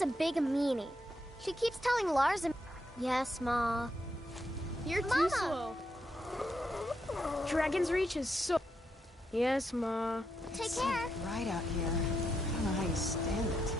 Karliah's a big meanie. She keeps telling Lars and... Yes, Ma. You're too slow. Dragon's Reach is so... Yes, Ma. Take care. Right out here. I don't know how you stand it.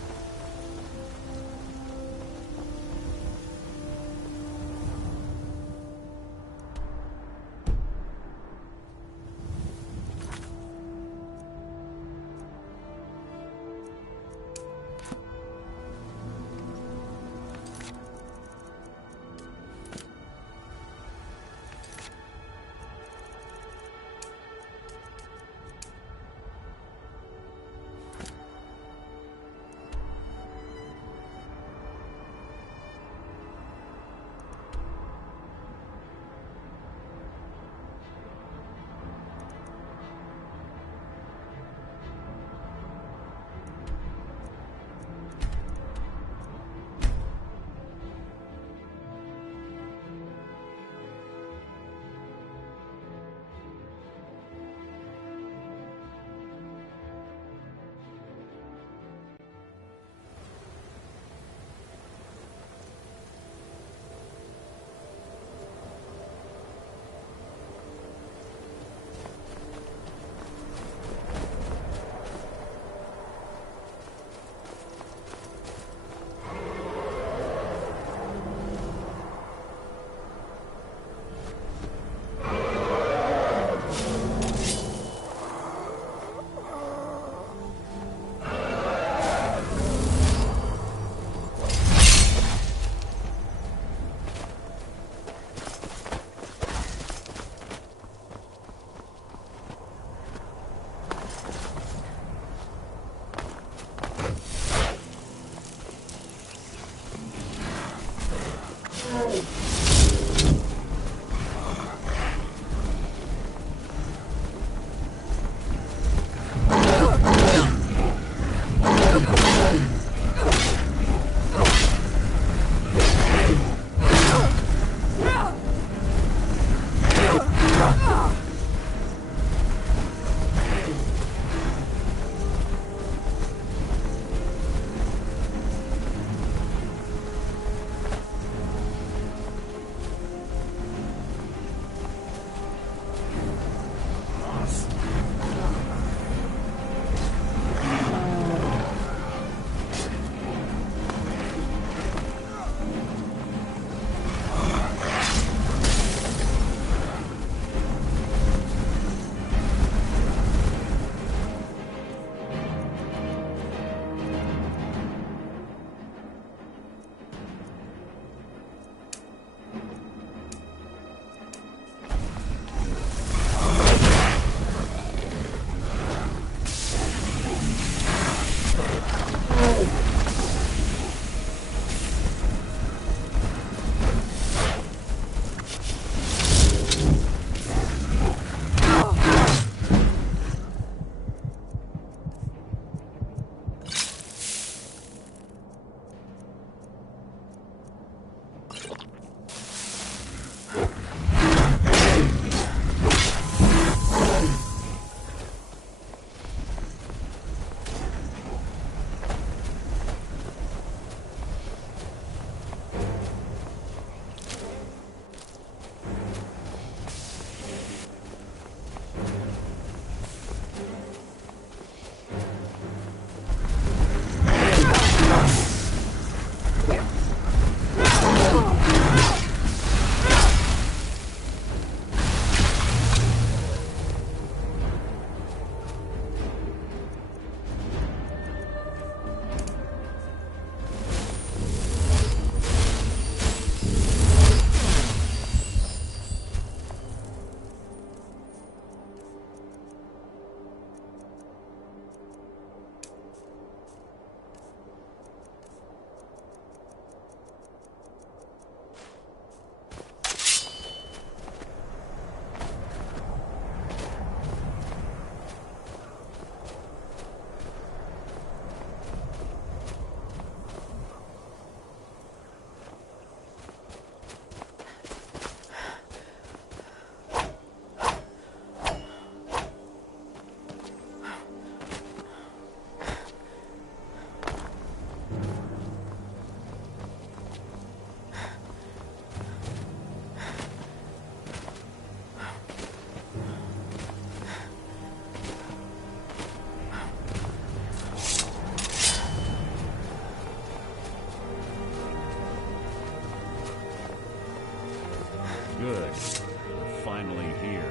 Good. We're finally here.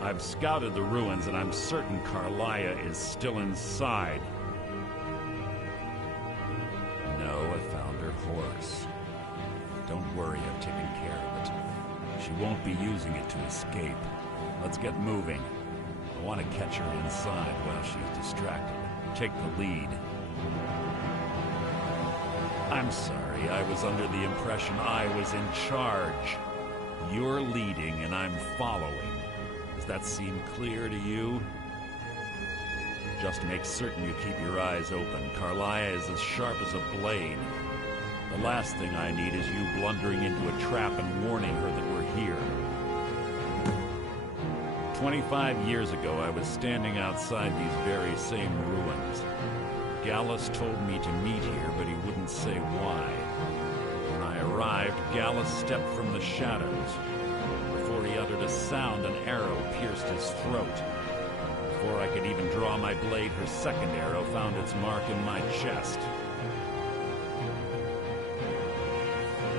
I've scouted the ruins, and I'm certain Karliah is still inside. No, I found her horse. Don't worry, I've taken care of it. She won't be using it to escape. Let's get moving. I want to catch her inside while she's distracted. Take the lead. I'm sorry, I was under the impression I was in charge. You're leading and I'm following. Does that seem clear to you? Just make certain you keep your eyes open. Karliah is as sharp as a blade. The last thing I need is you blundering into a trap and warning her that we're here. 25 years ago, I was standing outside these very same ruins. Gallus told me to meet here, but he wouldn't say why. When I arrived, Gallus stepped from the shadows. Before he uttered a sound, an arrow pierced his throat. Before I could even draw my blade, her second arrow found its mark in my chest.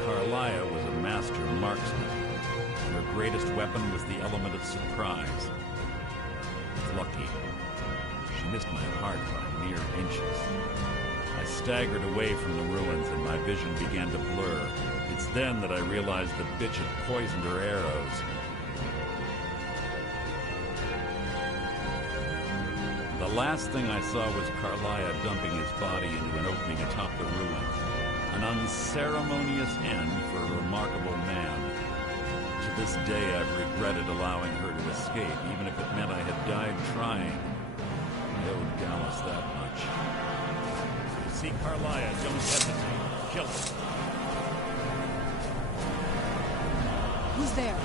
Karliah was a master marksman. Her greatest weapon was the element of surprise. Lucky. She missed my heart by mere inches. I staggered away from the ruins and my vision began to blur. It's then that I realized the bitch had poisoned her arrows. The last thing I saw was Karliah dumping his body into an opening atop the ruins. An unceremonious end for a remarkable man. To this day, I've regretted allowing her to escape, even if it meant I had died trying. I owed Gallus that much. You see Karliah, don't hesitate. Kill her. Who's there?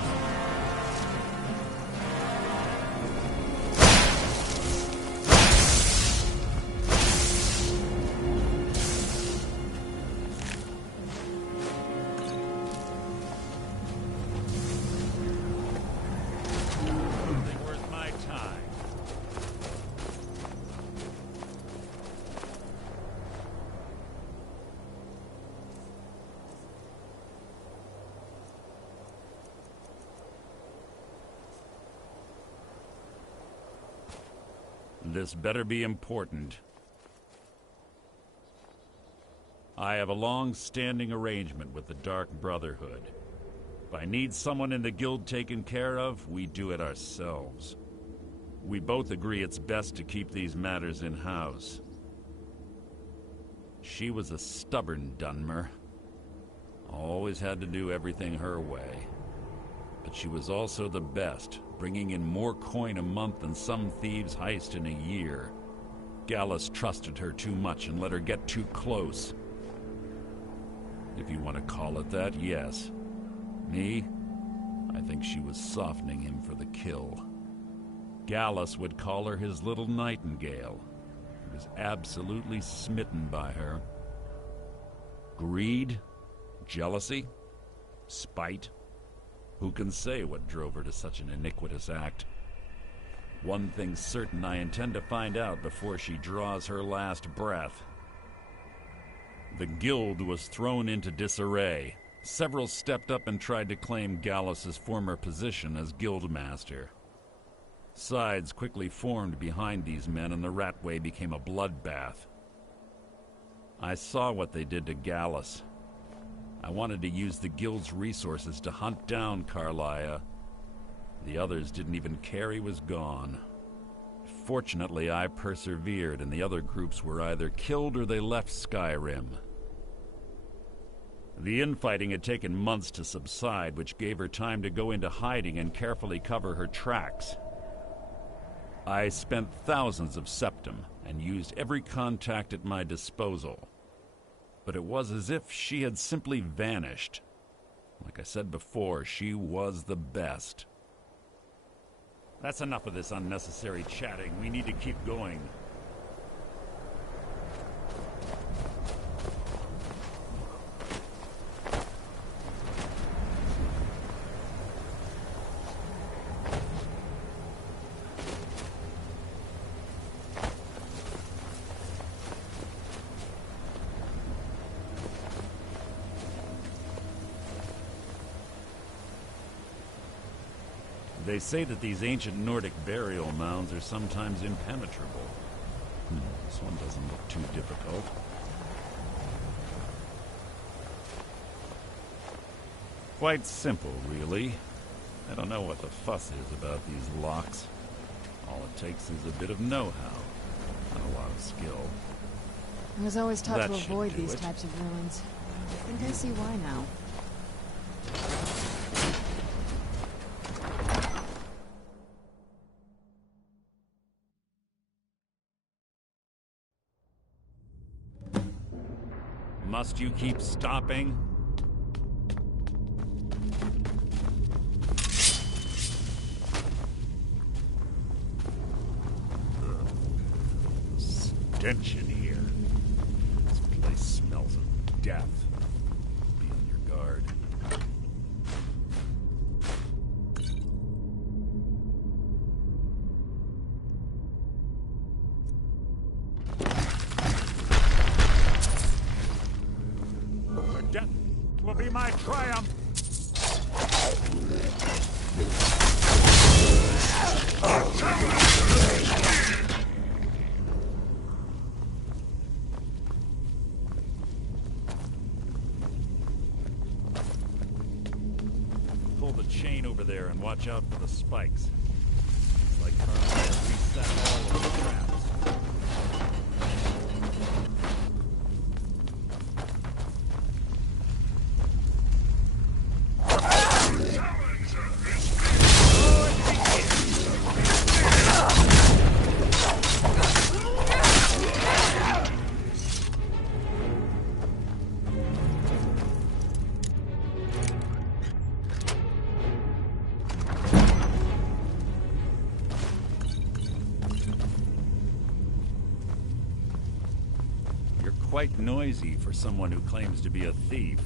This better be important. I have a long-standing arrangement with the Dark Brotherhood. If I need someone in the guild taken care of, we do it ourselves. We both agree it's best to keep these matters in-house. She was a stubborn Dunmer. Always had to do everything her way. But she was also the best, bringing in more coin a month than some thieves heist in a year. Gallus trusted her too much and let her get too close. If you want to call it that, yes. Me? I think she was softening him for the kill. Gallus would call her his little Nightingale. He was absolutely smitten by her. Greed? Jealousy? Spite? Who can say what drove her to such an iniquitous act? One thing's certain, I intend to find out before she draws her last breath. The guild was thrown into disarray. Several stepped up and tried to claim Gallus's former position as guildmaster. Sides quickly formed behind these men and the Ratway became a bloodbath. I saw what they did to Gallus. I wanted to use the guild's resources to hunt down Karliah. The others didn't even care he was gone. Fortunately, I persevered, and the other groups were either killed or they left Skyrim. The infighting had taken months to subside, which gave her time to go into hiding and carefully cover her tracks. I spent thousands of septum and used every contact at my disposal. But it was as if she had simply vanished. Like I said before, she was the best. That's enough of this unnecessary chatting. We need to keep going. They say that these ancient Nordic burial mounds are sometimes impenetrable. This one doesn't look too difficult. Quite simple, really. I don't know what the fuss is about these locks. All it takes is a bit of know-how, not a lot of skill. I was always taught That to should avoid do these it. types of ruins. I think I see why now. Must you keep stopping? Stench in here. This place smells of death. Be on your guard. Death will be my triumph. Pull the chain over there and watch out for the spikes. It's like Karliah reset all of the traps. Quite noisy for someone who claims to be a thief.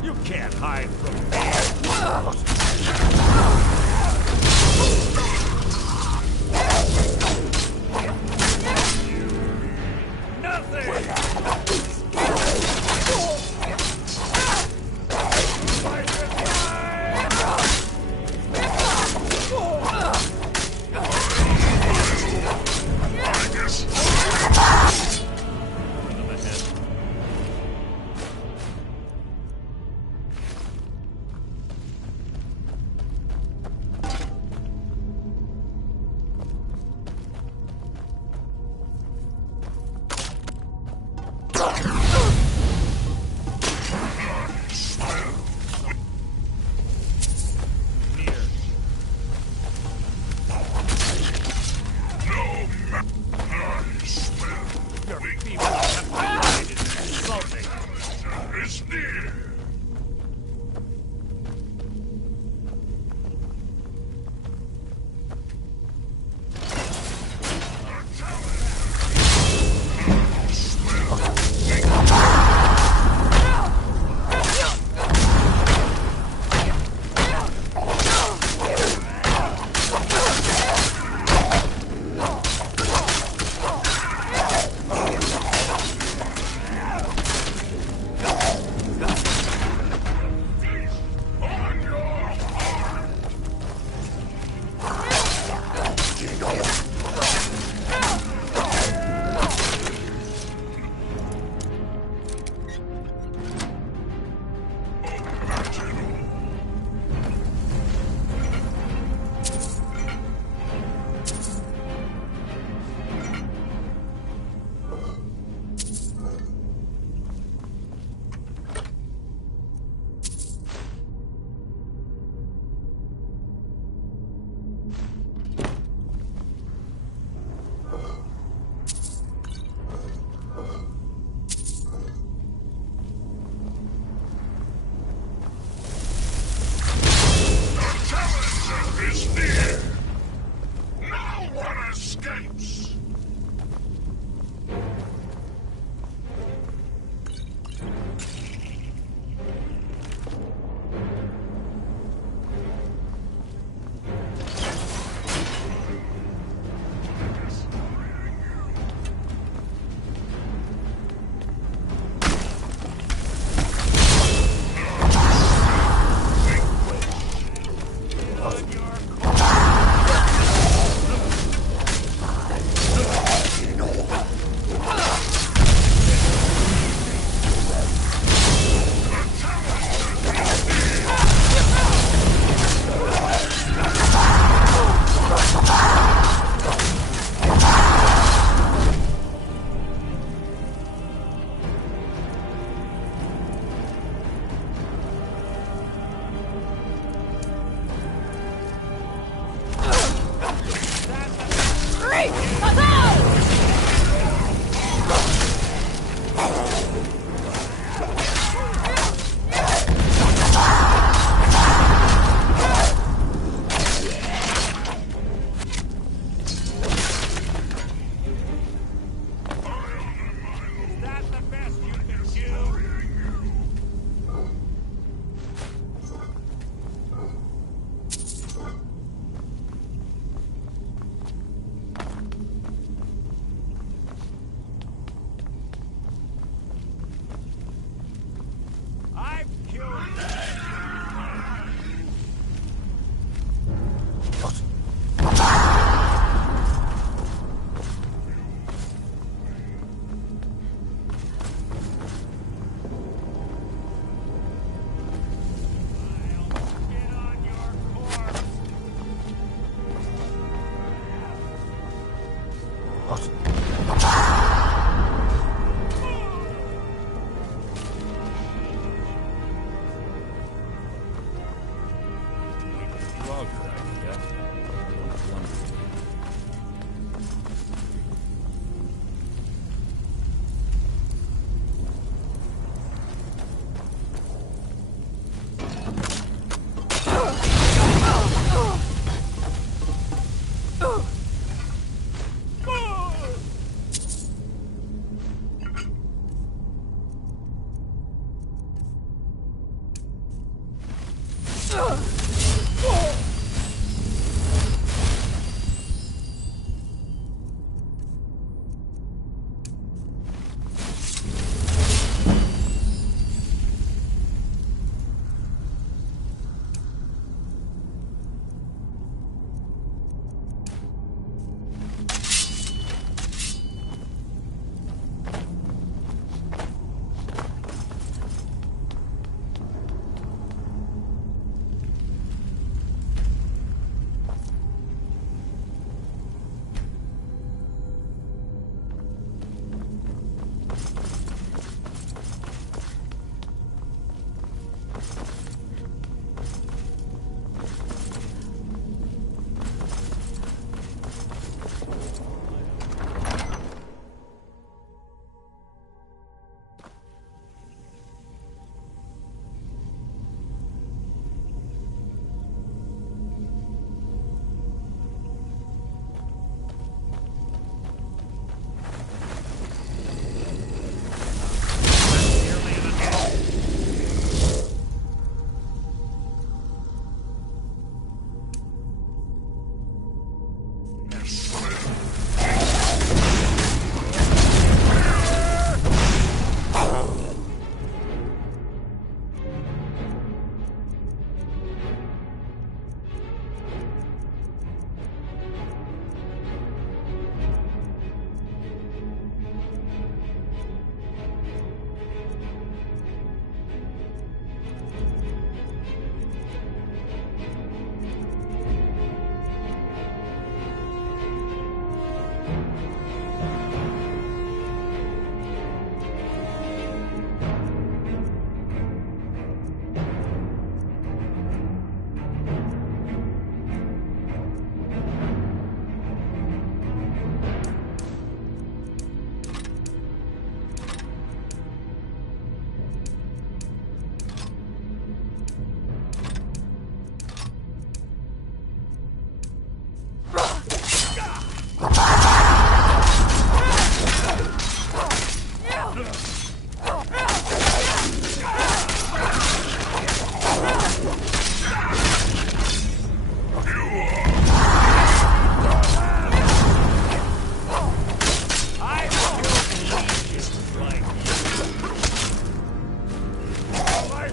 You can't hide from me.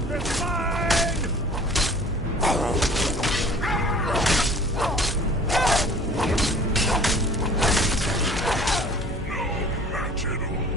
It's mine! No match at all.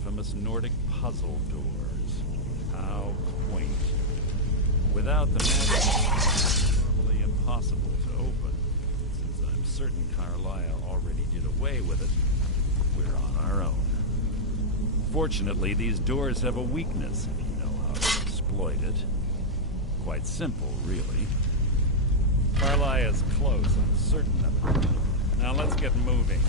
infamous Nordic puzzle doors. How quaint. Without the magic, it's normally impossible to open. Since I'm certain Karliah already did away with it, we're on our own. Fortunately, these doors have a weakness if you know how to exploit it. Quite simple, really. Karliah is close, I'm certain of it. Now let's get moving.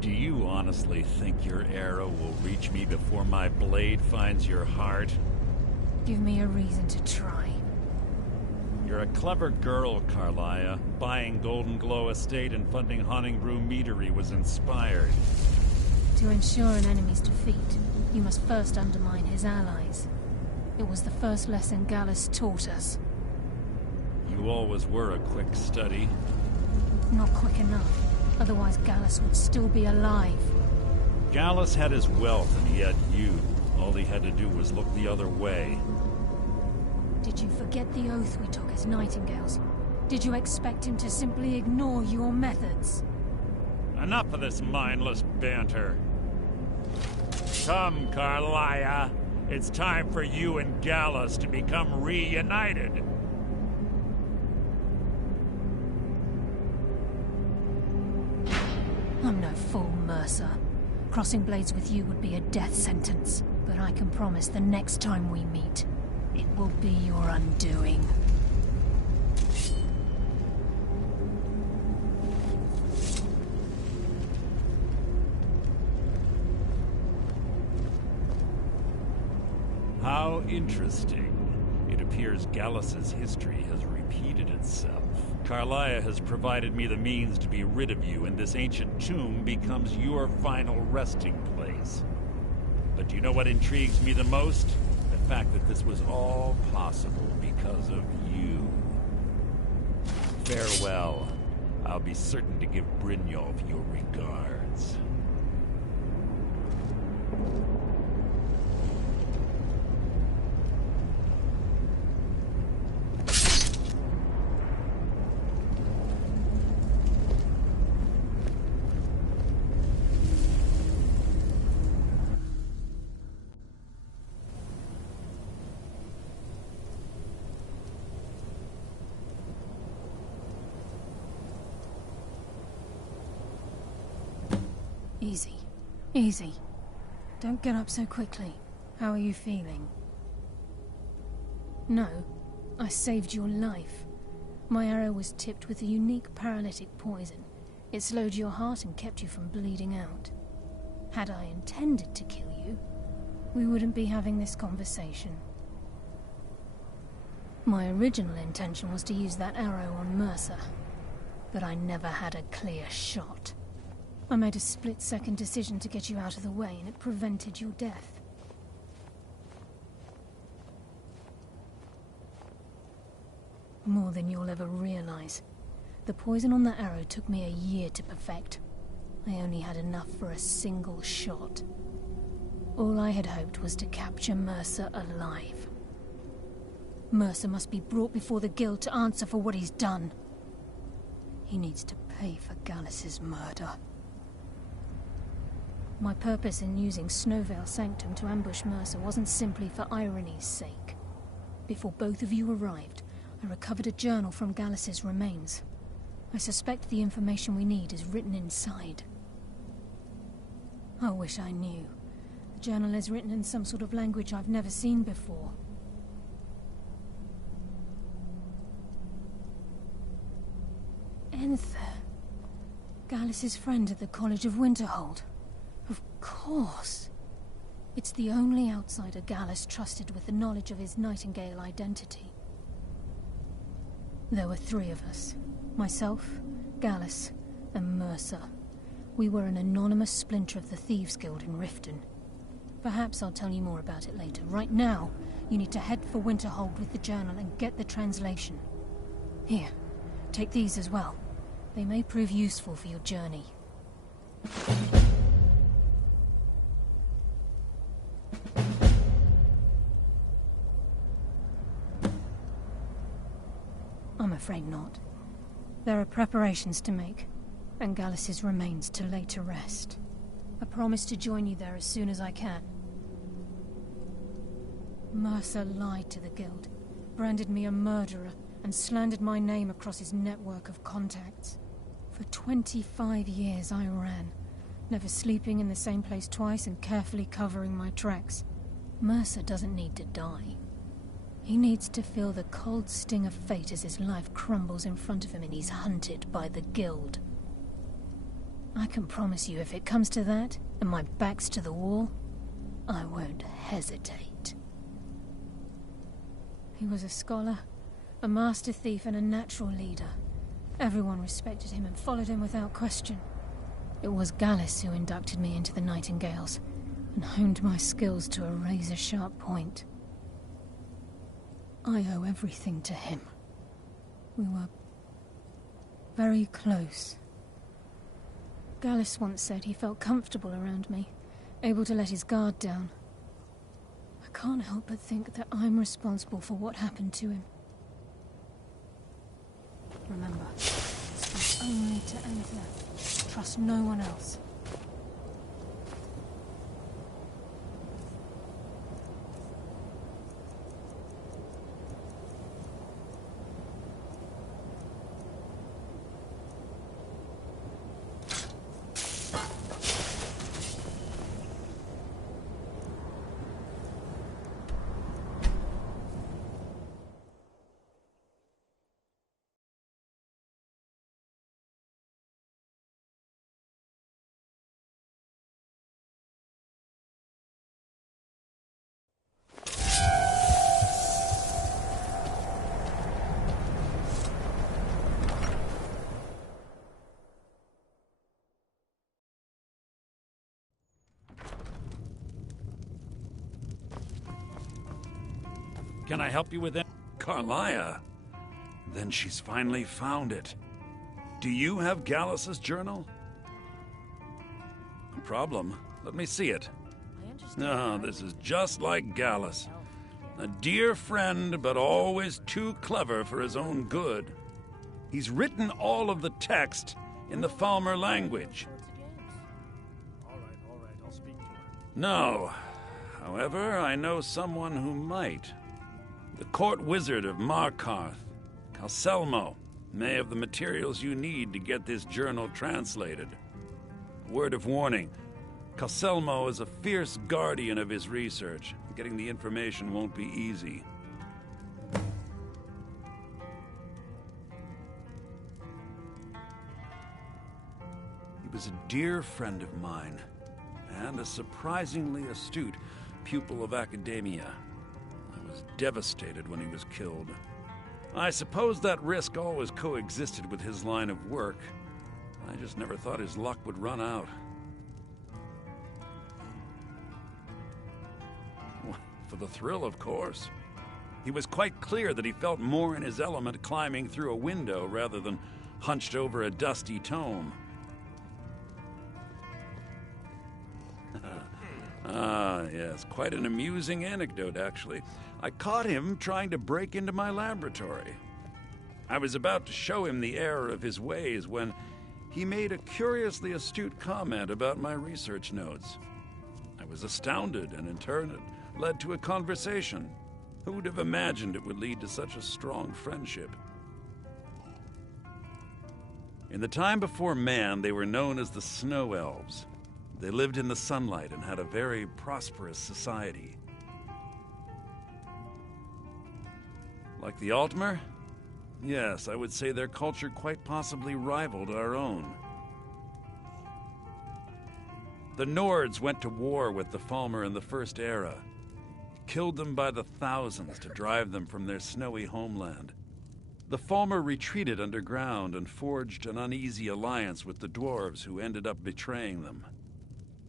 Do you honestly think your arrow will reach me before my blade finds your heart? Give me a reason to try. You're a clever girl, Karliah. Buying Golden Glow Estate and funding Honningbrew Meadery was inspired. To ensure an enemy's defeat, you must first undermine his allies. It was the first lesson Gallus taught us. You always were a quick study. Not quick enough. Otherwise Gallus would still be alive. Gallus had his wealth, and he had you. All he had to do was look the other way. Did you forget the oath we took as Nightingales? Did you expect him to simply ignore your methods? Enough of this mindless banter. Come, Karliah. It's time for you and Gallus to become reunited. I'm no fool, Mercer. Crossing blades with you would be a death sentence. But I can promise the next time we meet, it will be your undoing. How interesting. It appears Gallus's history has repeated itself. Karliah has provided me the means to be rid of you, and this ancient tomb becomes your final resting place. But do you know what intrigues me the most? The fact that this was all possible because of you. Farewell. I'll be certain to give Brynjolf your regards. Easy. Easy. Don't get up so quickly. How are you feeling? No. I saved your life. My arrow was tipped with a unique paralytic poison. It slowed your heart and kept you from bleeding out. Had I intended to kill you, we wouldn't be having this conversation. My original intention was to use that arrow on Mercer, but I never had a clear shot. I made a split-second decision to get you out of the way, and it prevented your death. More than you'll ever realize. The poison on that arrow took me a year to perfect. I only had enough for a single shot. All I had hoped was to capture Mercer alive. Mercer must be brought before the Guild to answer for what he's done. He needs to pay for Gallus's murder. My purpose in using Snowvale Sanctum to ambush Mercer wasn't simply for irony's sake. Before both of you arrived, I recovered a journal from Gallus's remains. I suspect the information we need is written inside. I wish I knew. The journal is written in some sort of language I've never seen before. Enther. Gallus's friend at the College of Winterhold. Of course. It's the only outsider Gallus trusted with the knowledge of his Nightingale identity. There were 3 of us. Myself, Gallus, and Mercer. We were an anonymous splinter of the Thieves' Guild in Riften. Perhaps I'll tell you more about it later. Right now, you need to head for Winterhold with the journal and get the translation. Here, take these as well. They may prove useful for your journey. I'm afraid not. There are preparations to make, and Gallus's remains to lay to rest. I promise to join you there as soon as I can. Mercer lied to the Guild, branded me a murderer, and slandered my name across his network of contacts. For 25 years I ran, never sleeping in the same place twice and carefully covering my tracks. Mercer doesn't need to die. He needs to feel the cold sting of fate as his life crumbles in front of him and he's hunted by the Guild. I can promise you if it comes to that, and my back's to the wall, I won't hesitate. He was a scholar, a master thief and a natural leader. Everyone respected him and followed him without question. It was Gallus who inducted me into the Nightingales, and honed my skills to a razor-sharp point. I owe everything to him. We were very close. Gallus once said he felt comfortable around me, able to let his guard down. I can't help but think that I'm responsible for what happened to him. Remember, speak only to enter. Trust no one else. Can I help you with that? Karliah? Then she's finally found it. Do you have Gallus's journal? No problem. Let me see it. No, this is just like Gallus. A dear friend, but always too clever for his own good. He's written all of the text in the Falmer language. All right, I'll speak to her. No. However, I know someone who might. The court wizard of Markarth, Calselmo, may have the materials you need to get this journal translated. A word of warning, Calselmo is a fierce guardian of his research. Getting the information won't be easy. He was a dear friend of mine, and a surprisingly astute pupil of academia. I was devastated when he was killed. I suppose that risk always coexisted with his line of work. I just never thought his luck would run out. For the thrill, of course. He was quite clear that he felt more in his element climbing through a window rather than hunched over a dusty tome. Ah, yes, quite an amusing anecdote, actually. I caught him trying to break into my laboratory. I was about to show him the error of his ways when he made a curiously astute comment about my research notes. I was astounded, and in turn it led to a conversation. Who would have imagined it would lead to such a strong friendship? In the time before man, they were known as the Snow Elves. They lived in the sunlight and had a very prosperous society. Like the Altmer? Yes, I would say their culture quite possibly rivaled our own. The Nords went to war with the Falmer in the First Era, killed them by the thousands to drive them from their snowy homeland. The Falmer retreated underground and forged an uneasy alliance with the dwarves who ended up betraying them.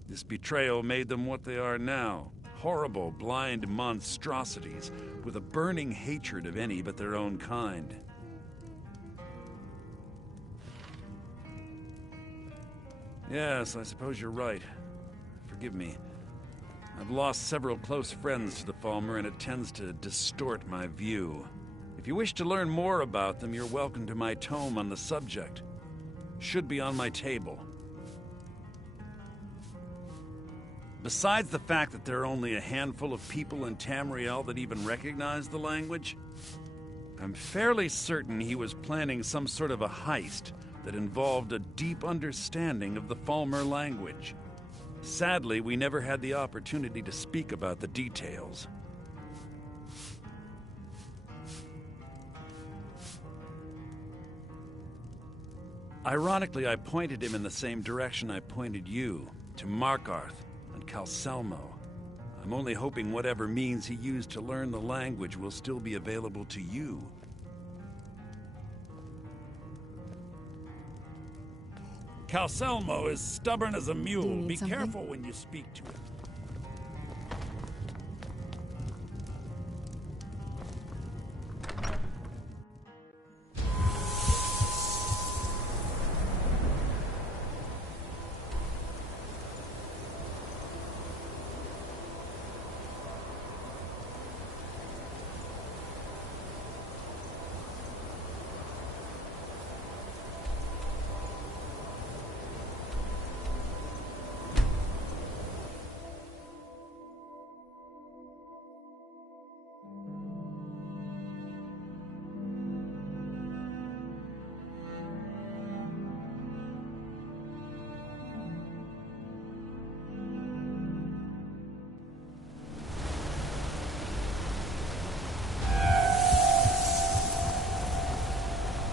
This betrayal made them what they are now. Horrible, blind monstrosities with a burning hatred of any but their own kind. Yes, I suppose you're right. Forgive me. I've lost several close friends to the Falmer, and it tends to distort my view. If you wish to learn more about them, you're welcome to my tome on the subject. Should be on my table. Besides the fact that there are only a handful of people in Tamriel that even recognize the language, I'm fairly certain he was planning some sort of a heist that involved a deep understanding of the Falmer language. Sadly, we never had the opportunity to speak about the details. Ironically, I pointed him in the same direction I pointed you, to Markarth and Calselmo. I'm only hoping whatever means he used to learn the language will still be available to you. Calselmo is stubborn as a mule. Be careful when you speak to him.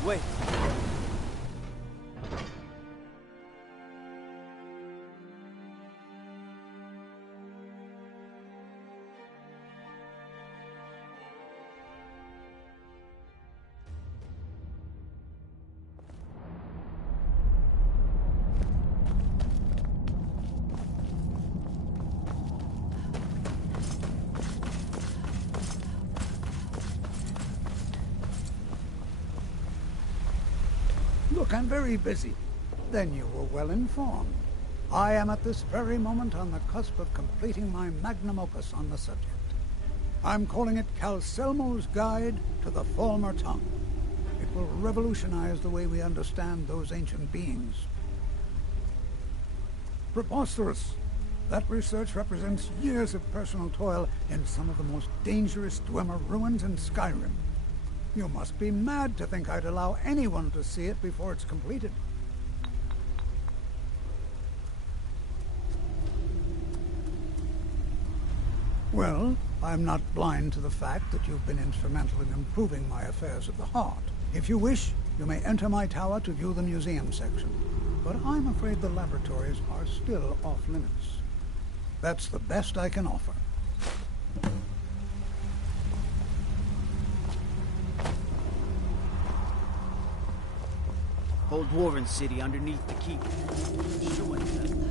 Wait. Look, I'm very busy. Then you were well informed. I am at this very moment on the cusp of completing my magnum opus on the subject. I'm calling it Calselmo's Guide to the Falmer Tongue. It will revolutionize the way we understand those ancient beings. Preposterous! That research represents years of personal toil in some of the most dangerous Dwemer ruins in Skyrim. You must be mad to think I'd allow anyone to see it before it's completed. Well, I'm not blind to the fact that you've been instrumental in improving my affairs of the heart. If you wish, you may enter my tower to view the museum section. But I'm afraid the laboratories are still off limits. That's the best I can offer. Whole dwarven city underneath the keep. Show it to them.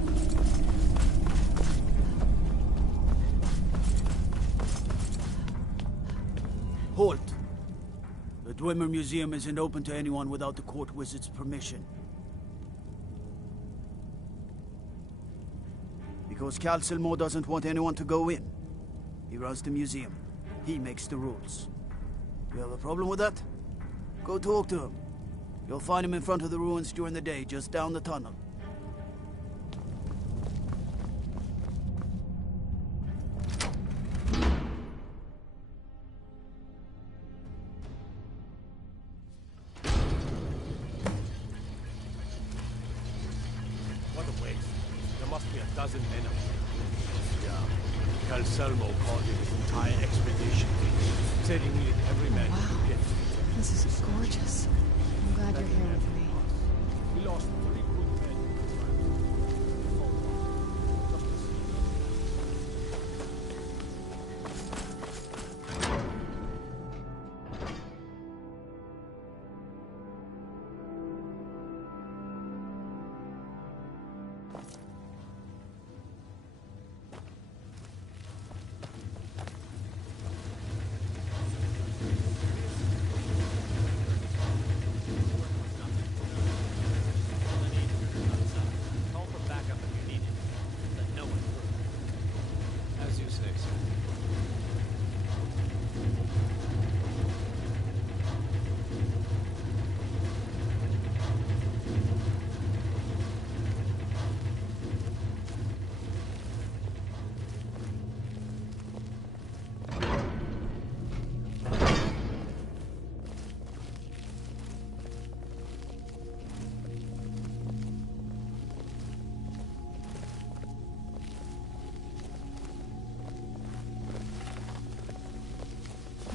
Halt! The Dwemer Museum isn't open to anyone without the court wizard's permission. Because Calselmo doesn't want anyone to go in. He runs the museum. He makes the rules. You have a problem with that? Go talk to him. You'll find him in front of the ruins during the day, just down the tunnel. What a waste. There must be a dozen men up there. Yeah. Calselmo called it his entire expedition. Said he needed every man he could get. This is gorgeous. I'm glad you're here with me. We lost 3 good men.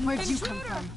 Where'd you come from?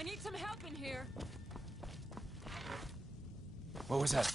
I need some help in here. What was that?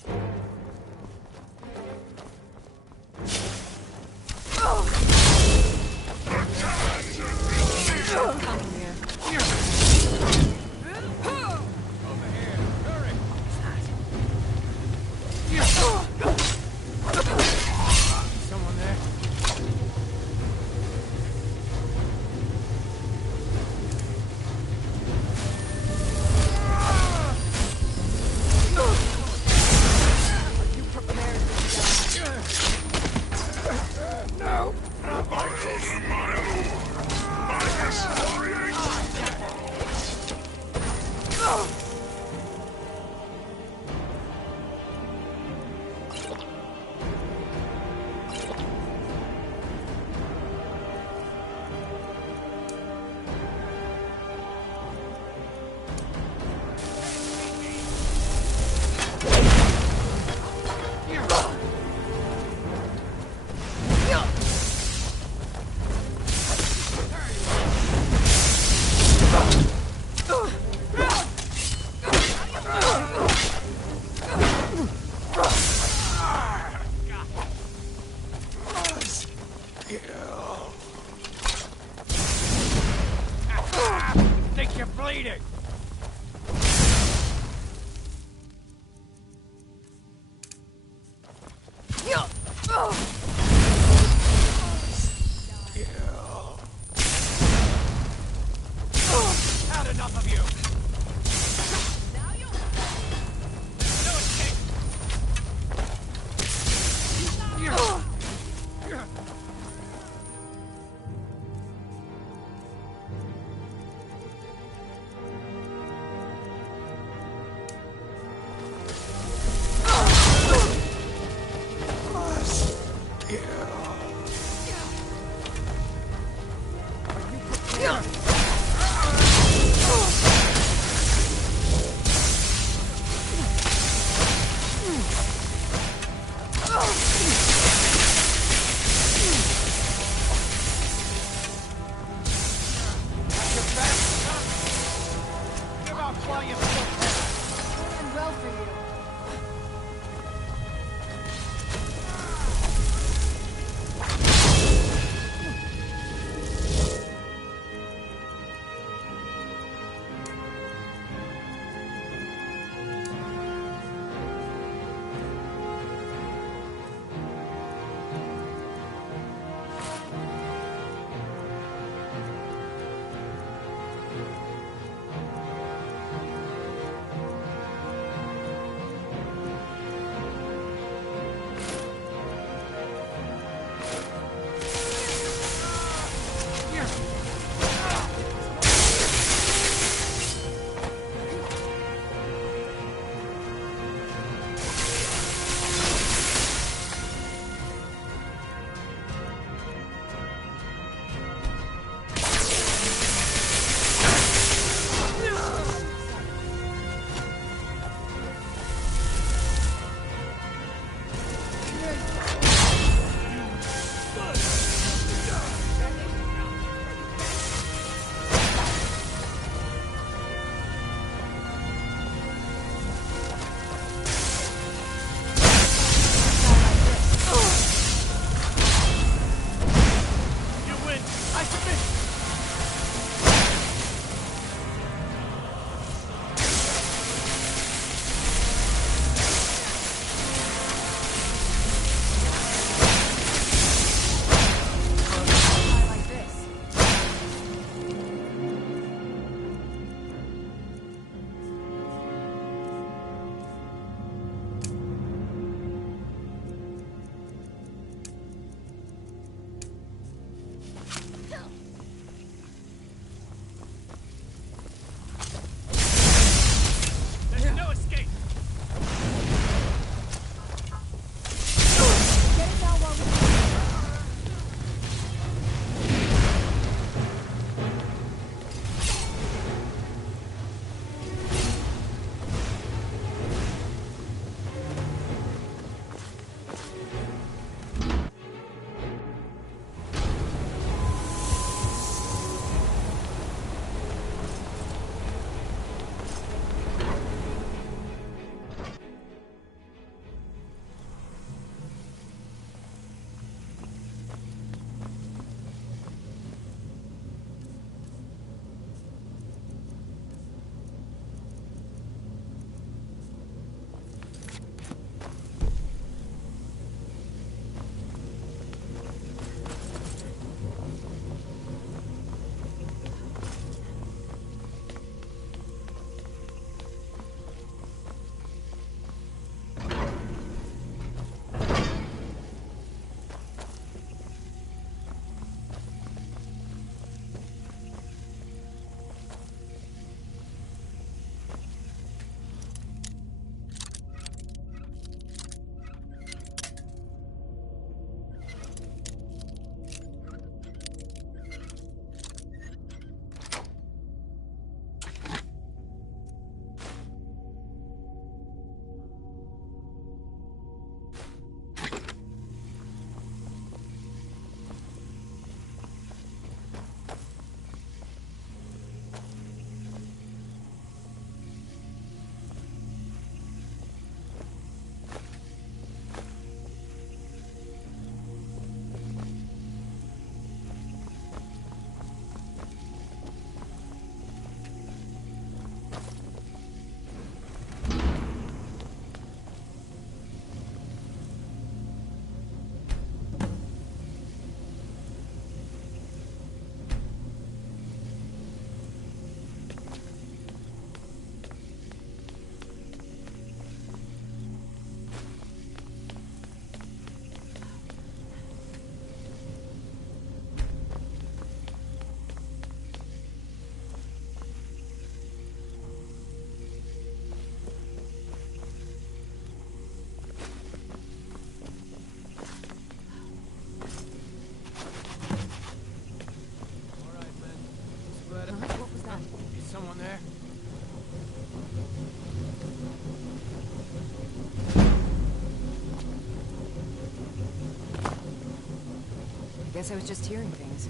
Guess I was just hearing things.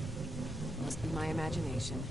Must be my imagination.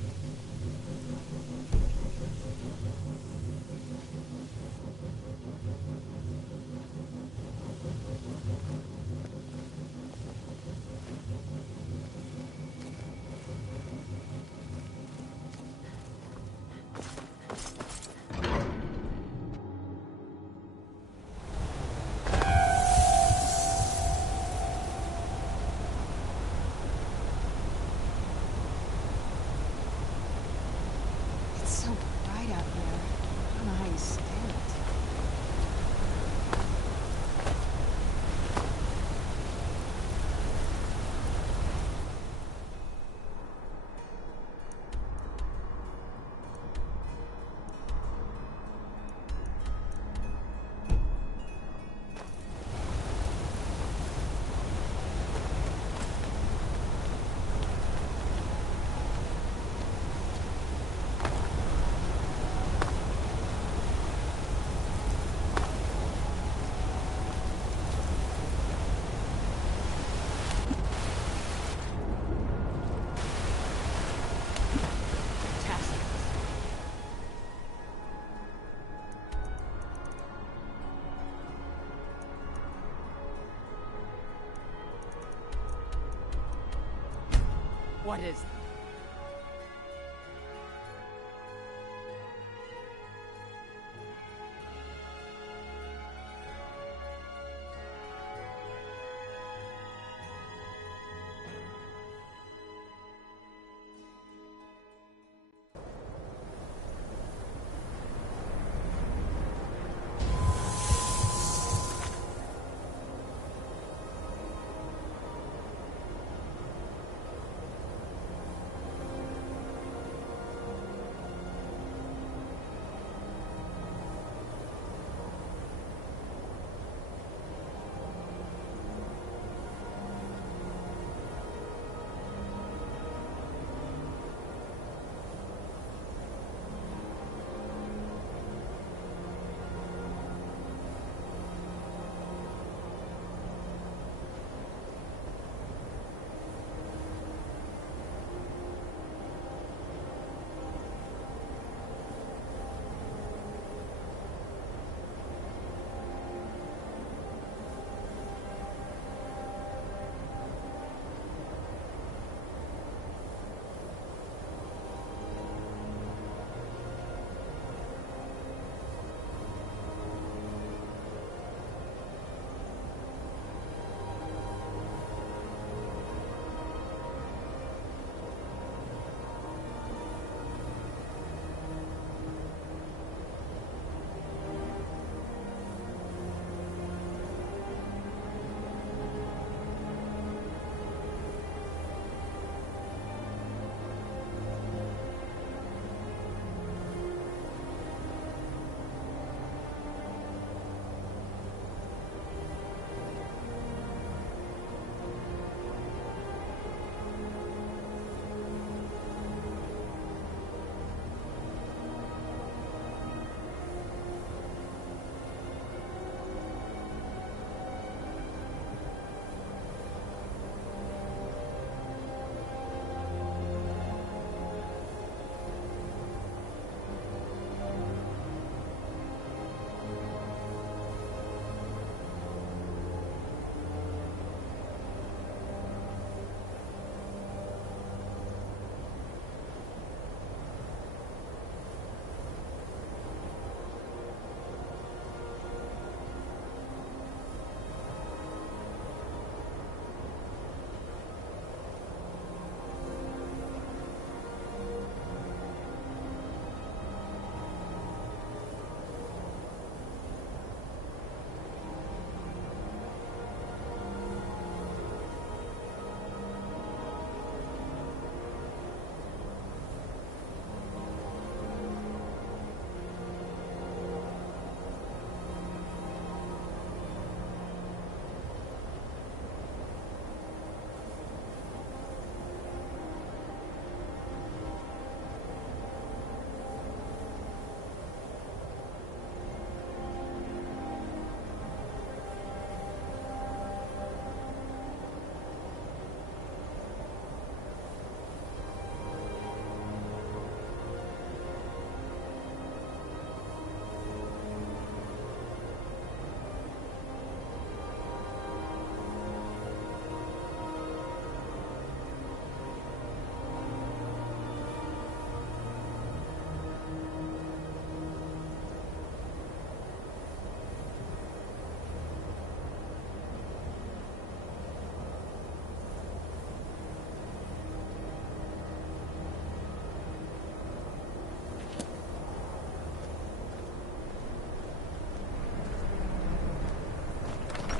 What is it?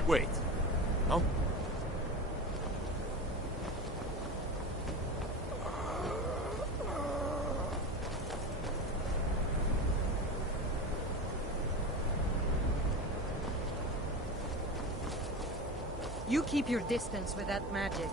Wait. No? You keep your distance with that magic.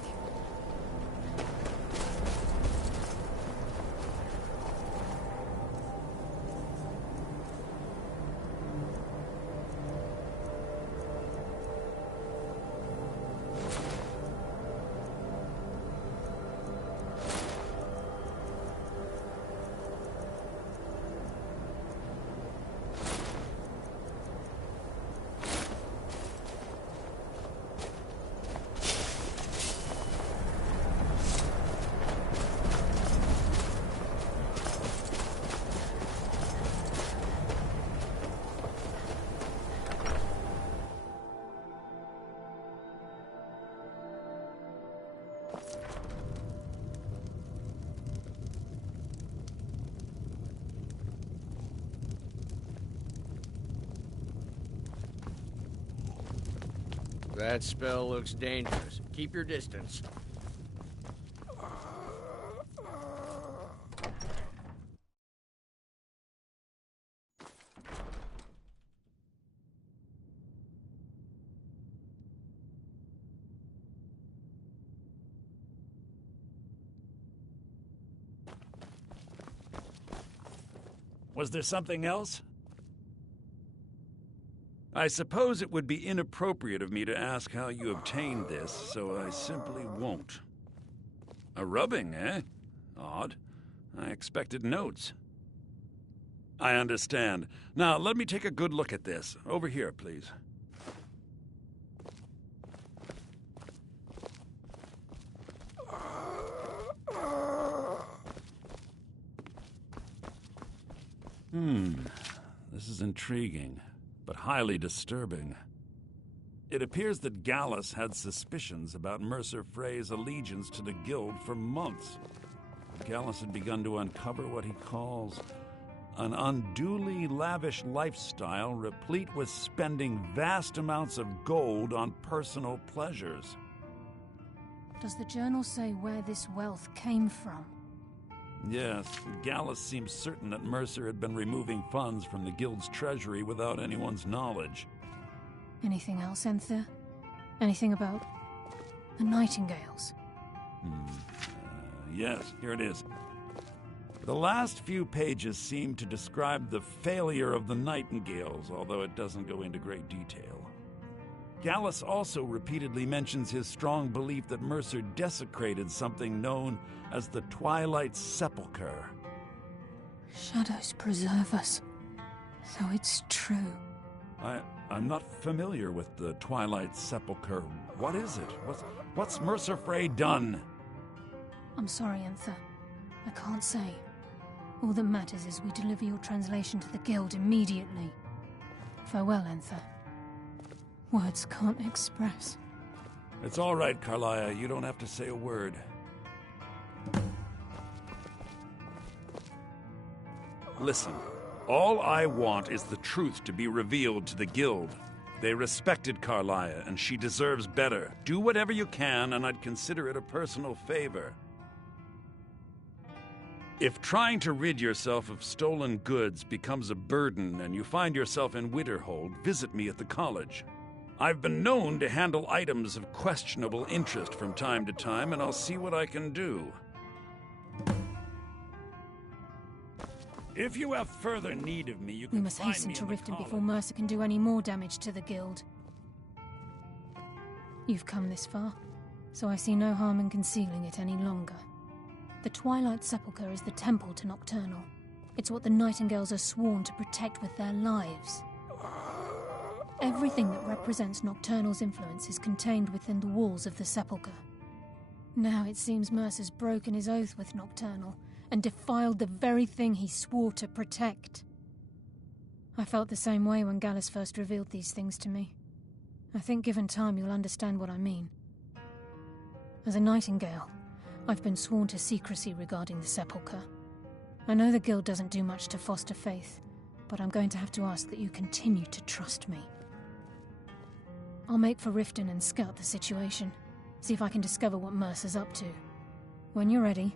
That spell looks dangerous. Keep your distance. Was there something else? I suppose it would be inappropriate of me to ask how you obtained this, so I simply won't. A rubbing, eh? Odd. I expected notes. I understand. Now, let me take a good look at this. Over here, please. This is intriguing, but highly disturbing. It appears that Gallus had suspicions about Mercer Frey's allegiance to the Guild for months. Gallus had begun to uncover what he calls an unduly lavish lifestyle replete with spending vast amounts of gold on personal pleasures. Does the journal say where this wealth came from? Yes, Gallus seems certain that Mercer had been removing funds from the Guild's treasury without anyone's knowledge. Anything else, Enther? Anything about the Nightingales? Yes, here it is. The last few pages seem to describe the failure of the Nightingales, although it doesn't go into great detail. Gallus also repeatedly mentions his strong belief that Mercer desecrated something known as the Twilight Sepulchre. Shadows preserve us. So it's true. I'm not familiar with the Twilight Sepulchre. What is it? What's Mercer Frey done? I'm sorry, Enther. I can't say. All that matters is we deliver your translation to the Guild immediately. Farewell, Enther. Words can't express. It's all right, Karliah. You don't have to say a word. Listen, all I want is the truth to be revealed to the Guild. They respected Karliah, and she deserves better. Do whatever you can, and I'd consider it a personal favor. If trying to rid yourself of stolen goods becomes a burden and you find yourself in Winterhold, visit me at the college. I've been known to handle items of questionable interest from time to time, and I'll see what I can do. If you have further need of me, you can We must find hasten me to in the Riften college. before Mercer can do any more damage to the Guild. You've come this far, so I see no harm in concealing it any longer. The Twilight Sepulchre is the temple to Nocturnal. It's what the Nightingales are sworn to protect with their lives. Everything that represents Nocturnal's influence is contained within the walls of the Sepulchre. Now it seems Mercer's broken his oath with Nocturnal and defiled the very thing he swore to protect. I felt the same way when Gallus first revealed these things to me. I think given time you'll understand what I mean. As a Nightingale, I've been sworn to secrecy regarding the Sepulchre. I know the Guild doesn't do much to foster faith, but I'm going to have to ask that you continue to trust me. I'll make for Riften and scout the situation. See if I can discover what Mercer's up to. When you're ready,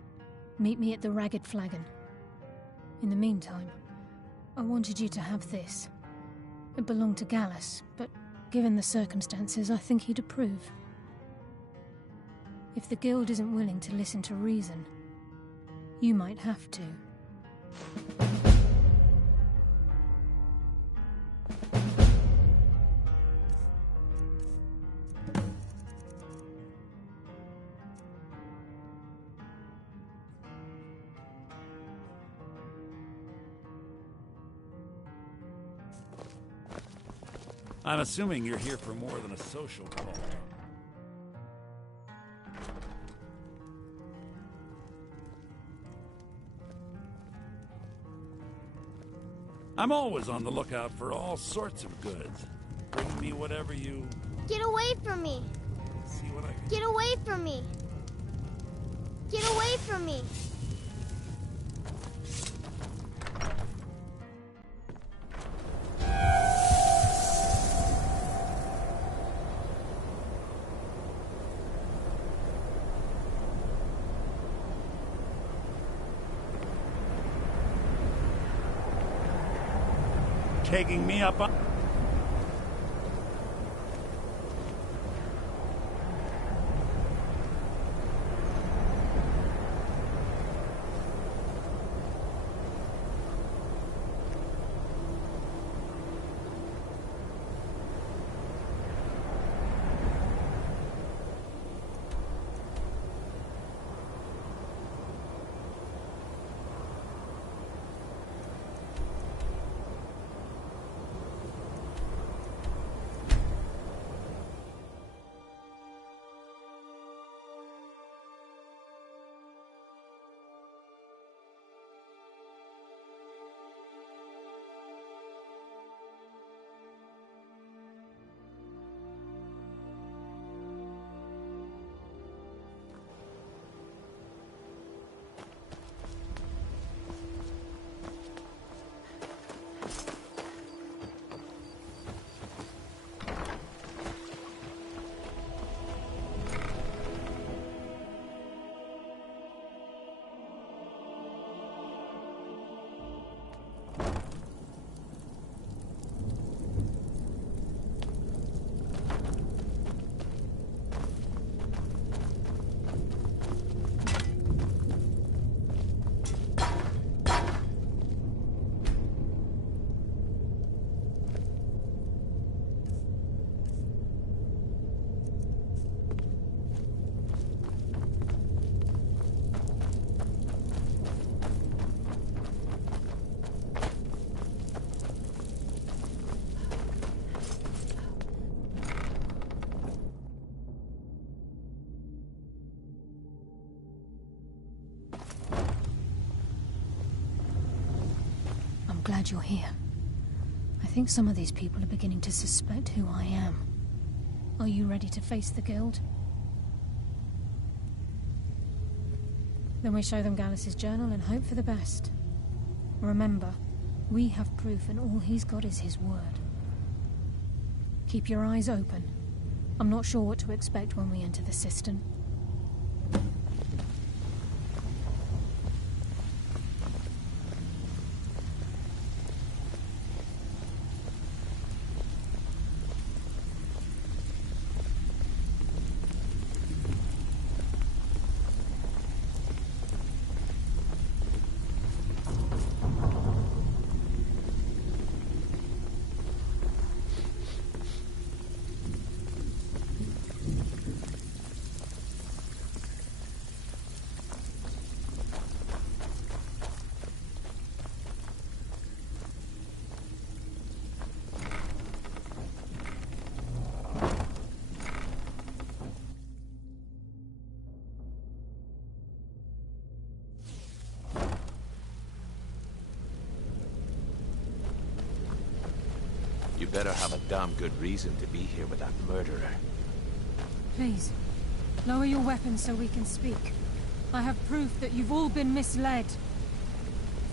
meet me at the Ragged Flagon. In the meantime, I wanted you to have this. It belonged to Gallus, but given the circumstances, I think he'd approve. If the Guild isn't willing to listen to reason, you might have to. I'm assuming you're here for more than a social call. I'm always on the lookout for all sorts of goods. Bring me whatever you... Get away from me! See what I can... Get away from me! Get away from me! Taking me up on... Glad you're here. I think some of these people are beginning to suspect who I am. Are you ready to face the Guild? Then we show them Gallus's journal and hope for the best. Remember, we have proof and all he's got is his word. Keep your eyes open. I'm not sure what to expect when we enter the cistern. You better have a damn good reason to be here with that murderer. Please, lower your weapons so we can speak. I have proof that you've all been misled.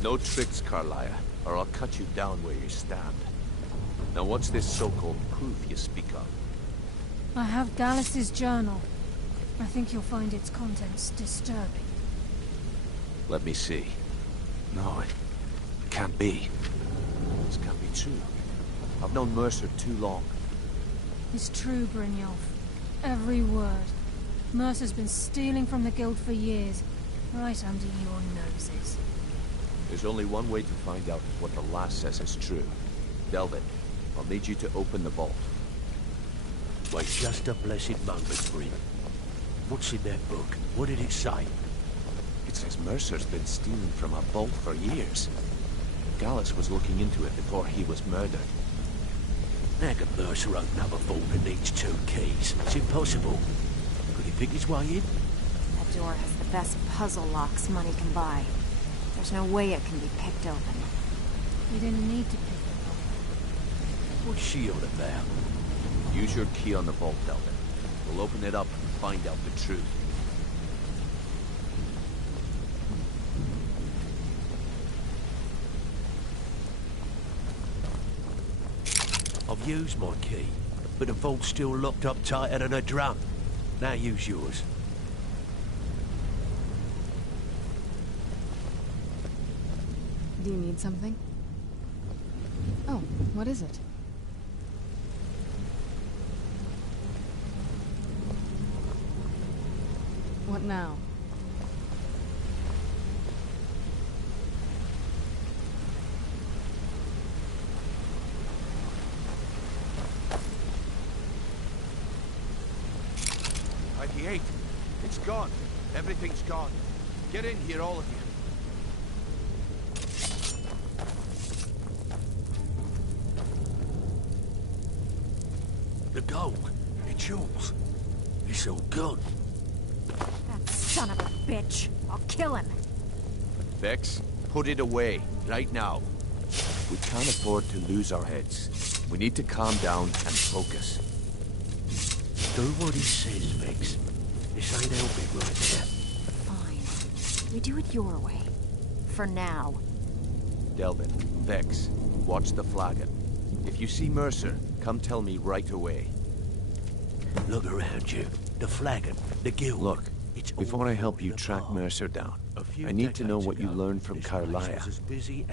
No tricks, Karliah, or I'll cut you down where you stand. Now what's this so-called proof you speak of? I have Gallus' journal. I think you'll find its contents disturbing. Let me see. No, it can't be. This can't be true. I've known Mercer too long. It's true, Brynjolf. Every word. Mercer's been stealing from the Guild for years, right under your noses. There's only one way to find out if what the lass says is true. Delvin, I'll need you to open the vault. Wait just a blessed moment, Bryn. What's in that book? What did it say? It says Mercer's been stealing from our vault for years. Gallus was looking into it before he was murdered. How can Mercer open up a vault that needs 2 keys? It's impossible. Could he pick his way in? That door has the best puzzle locks money can buy. There's no way it can be picked open. You didn't need to pick it up. What's she on about? Use your key on the vault, Delvin. We'll open it up and find out the truth. I've used my key, but the vault's still locked up tighter than a drum. Now use yours. Do you need something? Oh, what is it? What now? It's gone. Everything's gone. Get in here, all of you. The gold. It's yours. It's all gone. That son of a bitch. I'll kill him. Vex, put it away, right now. We can't afford to lose our heads. We need to calm down and focus. Do what he says, Vex. This ain't helping right there. Fine. We do it your way. For now. Delvin, Vex, watch the flagon. If you see Mercer, come tell me right away. Look around you. The flagon, the guild. Look, before I help you track Mercer down, I need to know what you learned from Karliah.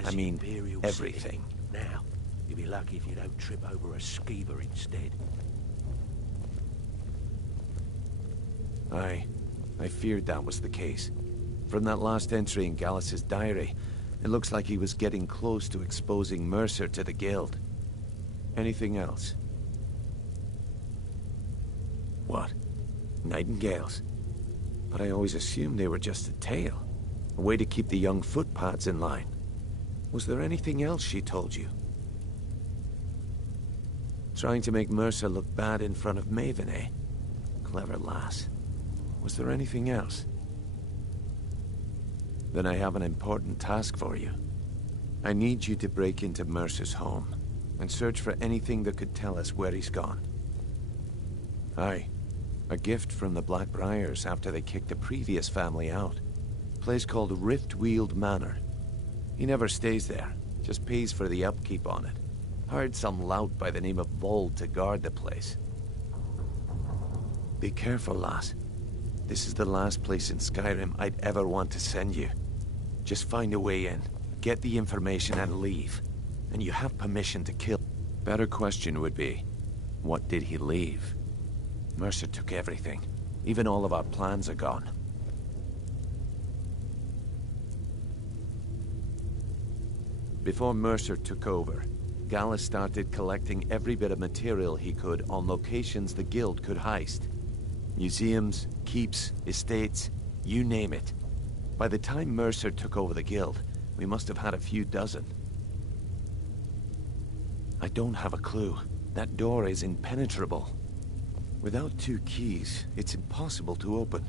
I mean, everything. Now, you'll be lucky if you don't trip over a skeever instead. I feared that was the case. From that last entry in Gallus's diary, it looks like he was getting close to exposing Mercer to the Guild. Anything else? What? Nightingales? But I always assumed they were just a tale. A way to keep the young footpads in line. Was there anything else she told you? Trying to make Mercer look bad in front of Maven, eh? Clever lass. Was there anything else? Then I have an important task for you. I need you to break into Mercer's home and search for anything that could tell us where he's gone. Aye. A gift from the Blackbriars after they kicked the previous family out. A place called Riftweald Manor. He never stays there, just pays for the upkeep on it. Hired some lout by the name of Vold to guard the place. Be careful, lass. This is the last place in Skyrim I'd ever want to send you. Just find a way in, get the information and leave. And you have permission to kill. Better question would be, what did he leave? Mercer took everything. Even all of our plans are gone. Before Mercer took over, Gallus started collecting every bit of material he could on locations the Guild could heist. Museums, keeps, estates, you name it. By the time Mercer took over the Guild, we must have had a few dozen. I don't have a clue. That door is impenetrable. Without 2 keys, it's impossible to open.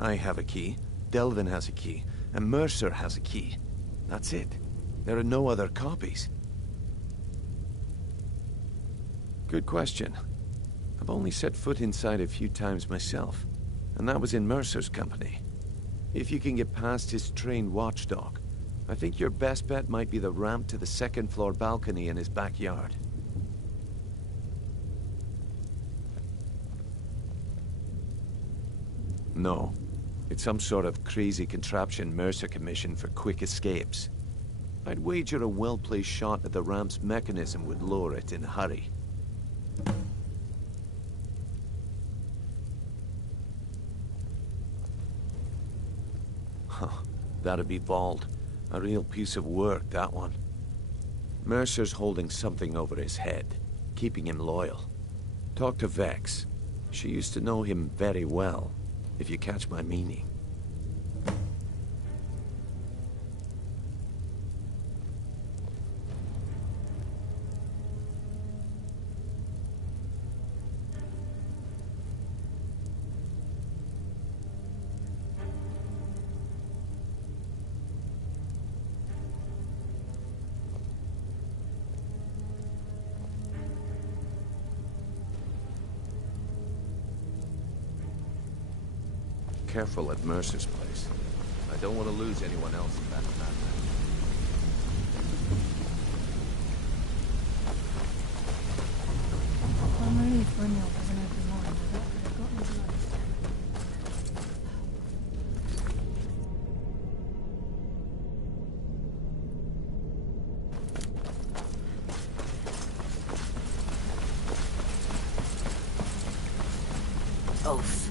I have a key, Delvin has a key, and Mercer has a key. That's it. There are no other copies. Good question. I've only set foot inside a few times myself, and that was in Mercer's company. If you can get past his trained watchdog, I think your best bet might be the ramp to the 2nd floor balcony in his backyard. No. It's some sort of crazy contraption Mercer commissioned for quick escapes. I'd wager a well-placed shot at the ramp's mechanism would lower it in a hurry. Huh. That'd be bold. A real piece of work, that one. Mercer's holding something over his head, keeping him loyal. Talk to Vex. She used to know him very well, if you catch my meaning. Careful at Mercer's place. I don't want to lose anyone else in that matter. I'm relieved Brynjolf has an open mind. That could have gotten his life. Oath.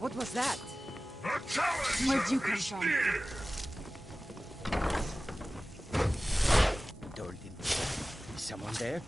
What was that? Where'd you come from? Door didn't shut. Is someone there?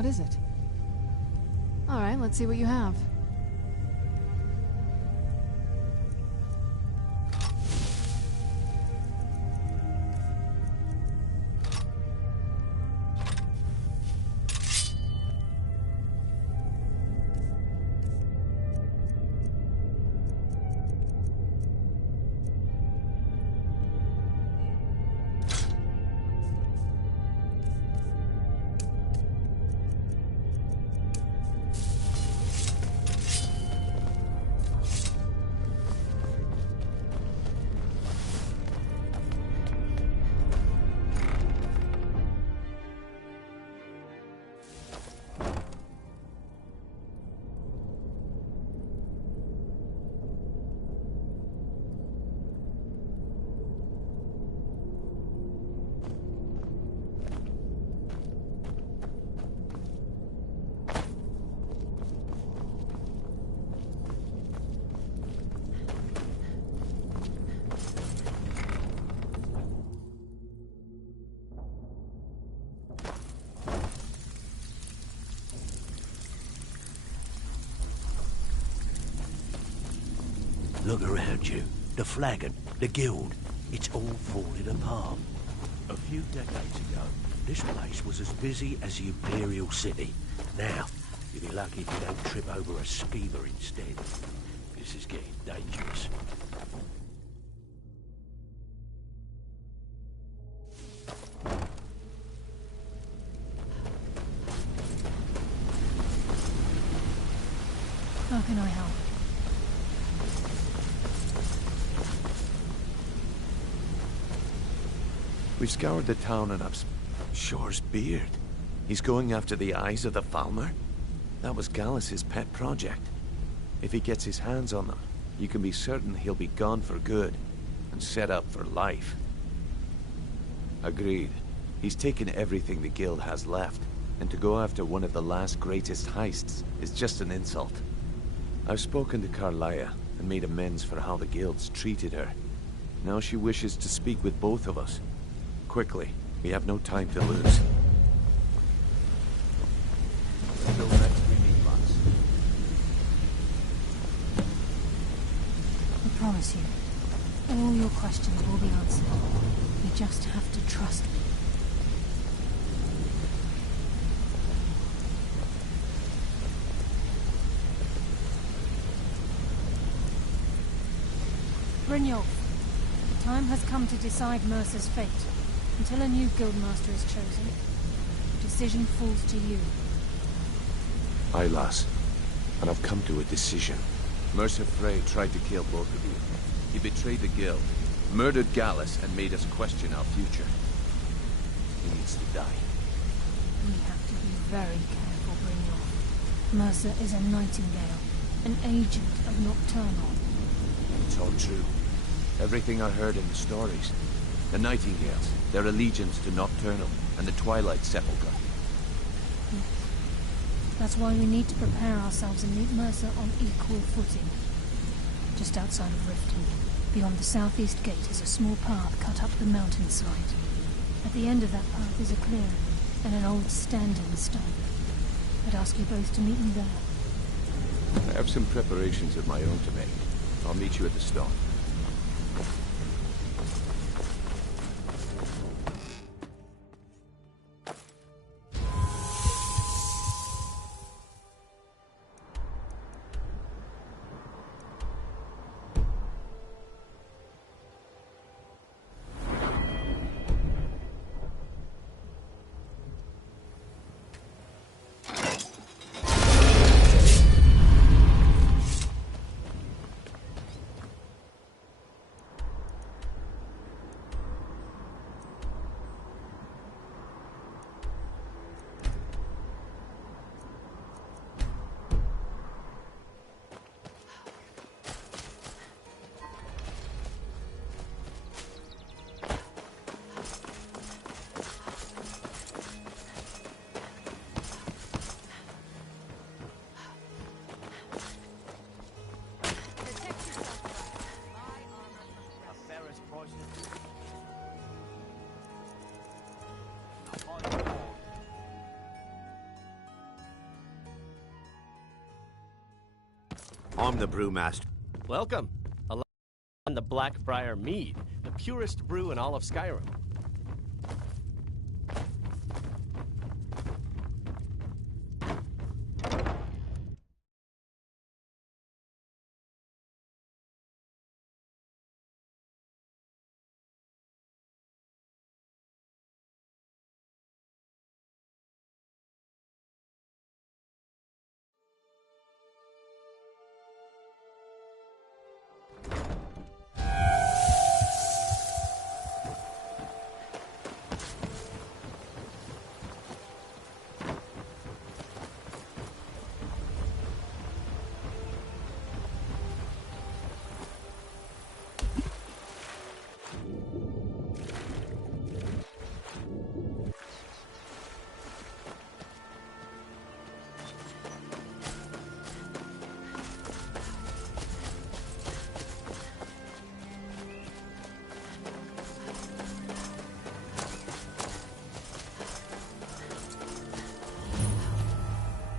What is it? Alright, let's see what you have. Look around you. The flagon, the guild, it's all falling apart. A few decades ago, this place was as busy as the Imperial City. Now, you'll be lucky if you don't trip over a schemer instead. This is getting dangerous. How can I help? We've scoured the town and Shore's beard. He's going after the eyes of the Falmer? That was Gallus's pet project. If he gets his hands on them, you can be certain he'll be gone for good, and set up for life. Agreed. He's taken everything the guild has left, and to go after one of the last greatest heists is just an insult. I've spoken to Karliah, and made amends for how the guild's treated her. Now she wishes to speak with both of us. Quickly, we have no time to lose. Until next we meet, lads. I promise you, all your questions will be answered. You just have to trust me. Brynjolf, the time has come to decide Mercer's fate. Until a new guildmaster is chosen, the decision falls to you. Aye, lass. And I've come to a decision. Mercer Frey tried to kill both of you. He betrayed the guild, murdered Gallus, and made us question our future. He needs to die. We have to be very careful, Brynjolf. Mercer is a Nightingale, an agent of Nocturnal. It's all true. Everything I heard in the stories. The Nightingales, their allegiance to Nocturnal, and the Twilight Sepulchre. That's why we need to prepare ourselves and meet Mercer on equal footing. Just outside of Riften, beyond the southeast gate is a small path cut up the mountainside. At the end of that path is a clearing, and an old standing stone. I'd ask you both to meet me there. I have some preparations of my own to make. I'll meet you at the stone. I'm the brewmaster. Welcome. On the Blackbriar Mead, the purest brew in all of Skyrim.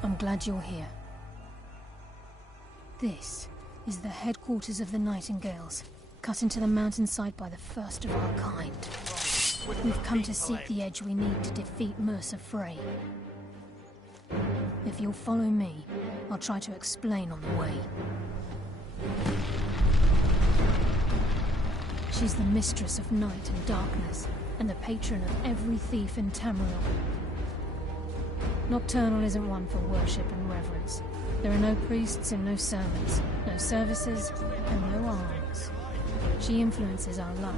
I'm glad you're here. This is the headquarters of the Nightingales, cut into the mountainside by the first of our kind. We've come to seek the edge we need to defeat Mercer Frey. If you'll follow me, I'll try to explain on the way. She's the mistress of night and darkness, and the patron of every thief in Tamriel. Nocturnal isn't one for worship and reverence. There are no priests and no sermons, no services and no arms. She influences our luck,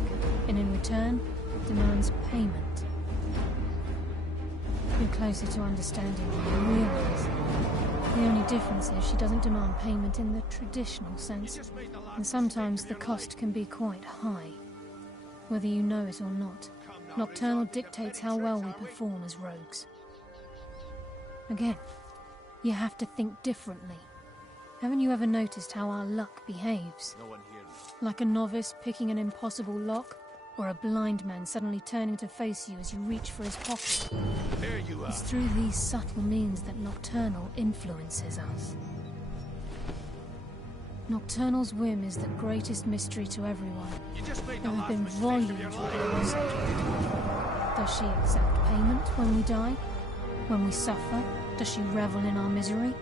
and in return, demands payment. You're closer to understanding than you realize. The only difference is she doesn't demand payment in the traditional sense, and sometimes the cost can be quite high. Whether you know it or not, Nocturnal dictates how well we perform as rogues. Again, you have to think differently. Haven't you ever noticed how our luck behaves? Like a novice picking an impossible lock, or a blind man suddenly turning to face you as you reach for his pocket. There you are. It's through these subtle means that Nocturnal influences us. Nocturnal's whim is the greatest mystery to everyone. There have been volumes written on the subject. Does she accept payment when we die? When we suffer? Does she revel in our misery?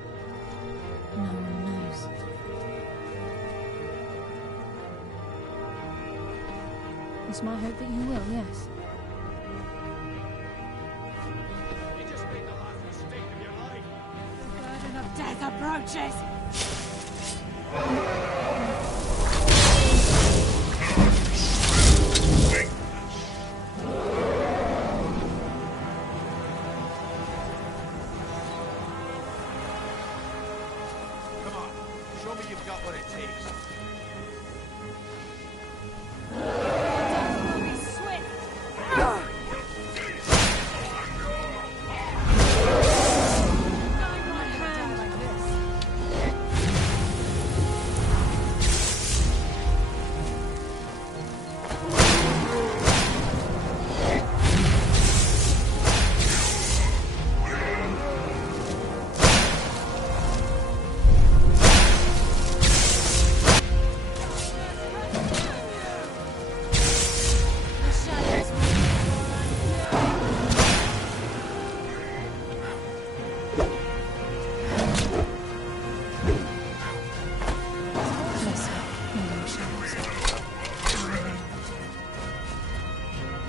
No one knows. It's my hope that you will, yes. You just made the last mistake of your life. The burden of death approaches! Come on, show me you've got what it takes.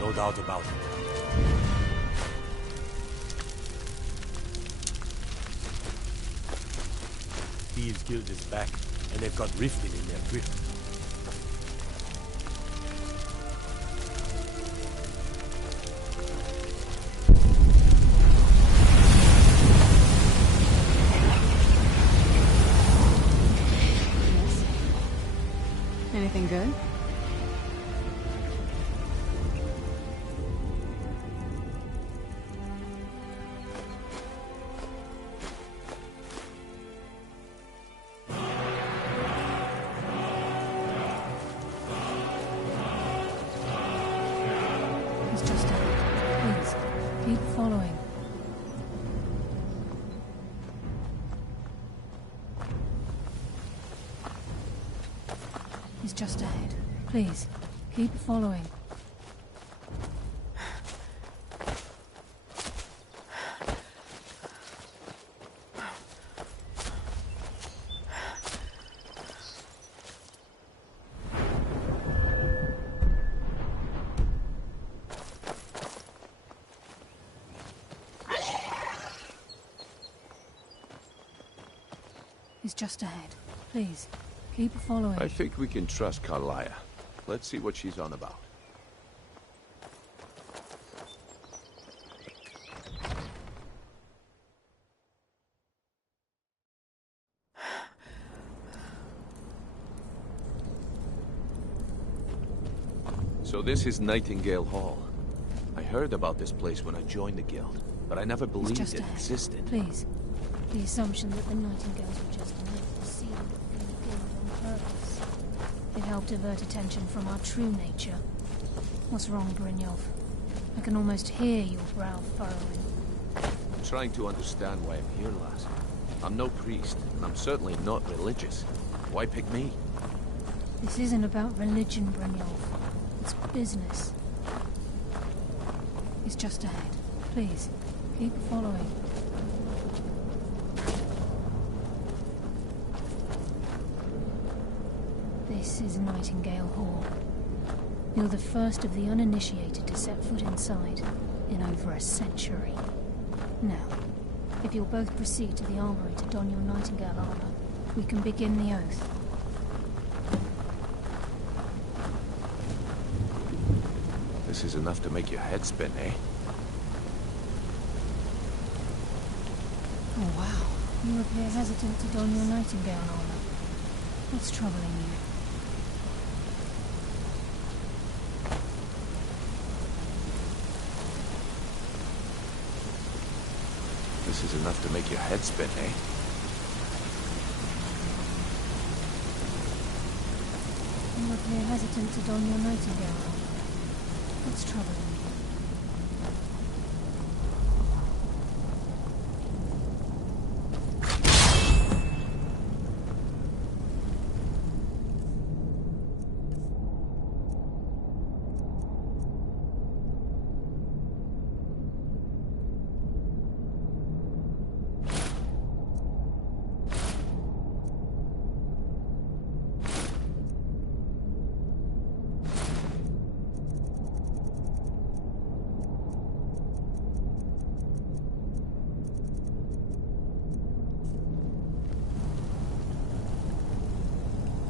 No doubt about it. Thieves Guild is back, and they've got Riften in their grip. Yes. Anything good? It's just please, keep following. He's just ahead. Please, keep following. He's just ahead. Please, keep following. I think we can trust Karliah. Let's see what she's on about. So this is Nightingale Hall. I heard about this place when I joined the guild, but I never believed it existed. Please. The assumption that the Nightingales were just another proceeding within the guild on purpose. It helped divert attention from our true nature. What's wrong, Brynjolf? I can almost hear your brow furrowing. I'm trying to understand why I'm here, lass. I'm no priest, and I'm certainly not religious. Why pick me? This isn't about religion, Brynjolf. It's business. He's just ahead. Please, keep following. This is Nightingale Hall. You're the first of the uninitiated to set foot inside in over a century. Now, if you'll both proceed to the armory to don your Nightingale armor, we can begin the oath. This is enough to make your head spin, eh? Oh, wow. You appear hesitant to don your Nightingale armor. What's troubling you? This is enough to make your head spin, eh? You appear hesitant to don your Nightingale armor. What's troubling you?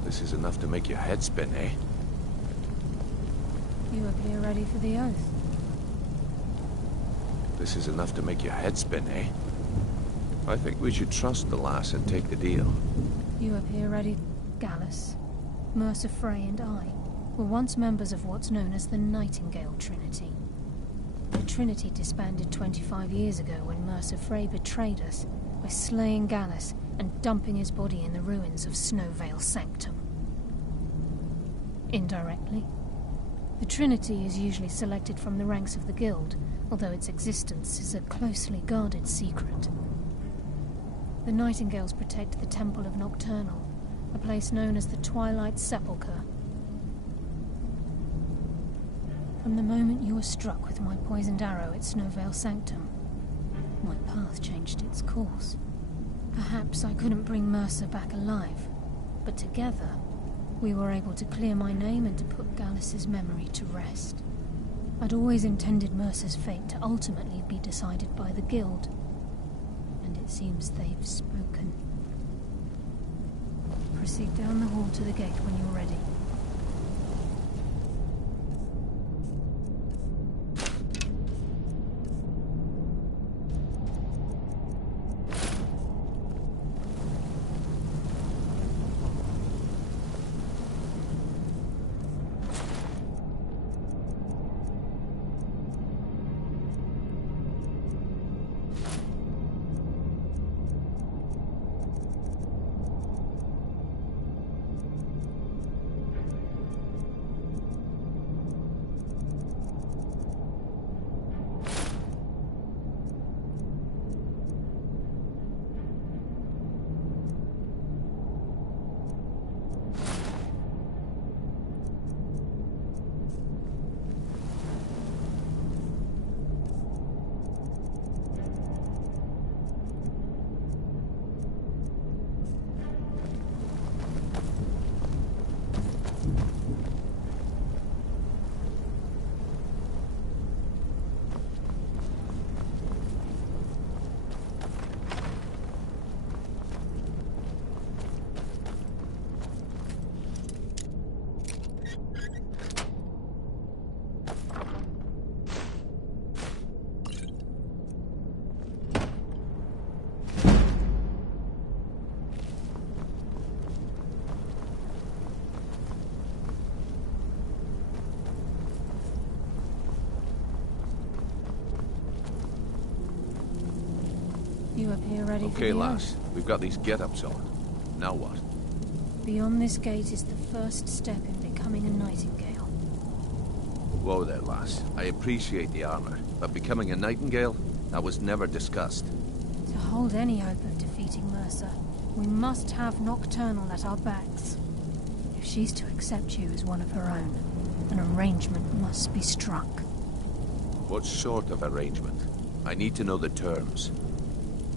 This is enough to make your head spin, eh? You appear ready for the oath. This is enough to make your head spin, eh? I think we should trust the lass and take the deal. You appear ready. Gallus, Mercer, Frey, and I were once members of what's known as the Nightingale Trinity. The Trinity disbanded 25 years ago when Mercer Frey betrayed us by slaying Gallus and dumping his body in the ruins of Snowvale Sanctum. Indirectly, the Trinity is usually selected from the ranks of the Guild, although its existence is a closely guarded secret. The Nightingales protect the Temple of Nocturnal, a place known as the Twilight Sepulchre. From the moment you were struck with my poisoned arrow at Snowvale Sanctum, my path changed its course. Perhaps I couldn't bring Mercer back alive, but together, we were able to clear my name and to put Gallus's memory to rest. I'd always intended Mercer's fate to ultimately be decided by the Guild, and it seems they've spoken. Proceed down the hall to the gate when you're ready. You appear ready for Okay, the lass. We've got these get-ups on. Now what? Beyond this gate is the first step in becoming a Nightingale. Whoa there, lass. I appreciate the armor, but becoming a Nightingale? That was never discussed. To hold any hope of defeating Mercer, we must have Nocturnal at our backs. If she's to accept you as one of her own, an arrangement must be struck. What sort of arrangement? I need to know the terms.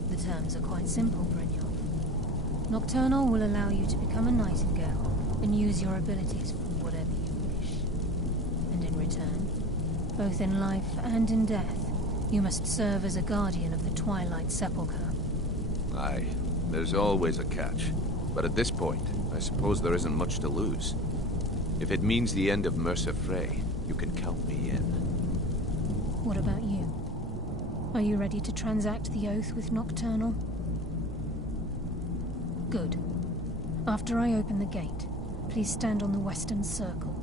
The terms are quite simple, Brynjolf. Nocturnal will allow you to become a Nightingale and use your abilities for whatever you wish. And in return, both in life and in death, you must serve as a guardian of the Twilight Sepulchre. Aye, there's always a catch. But at this point, I suppose there isn't much to lose. If it means the end of Mercer Frey, you can count me in. What about you? Are you ready to transact the oath with Nocturnal? Good. After I open the gate, please stand on the western circle.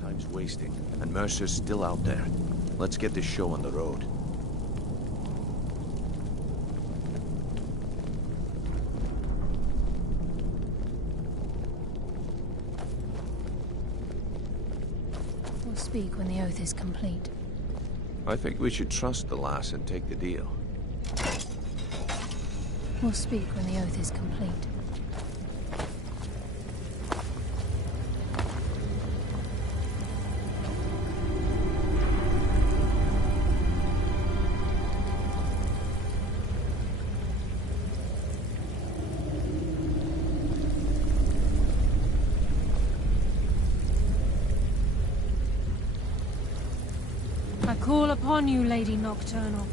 Time's wasting, and Mercer's still out there. Let's get this show on the road. We'll speak when the oath is complete. I think we should trust the lass and take the deal. We'll speak when the oath is complete. I call upon you, Lady Nocturnal,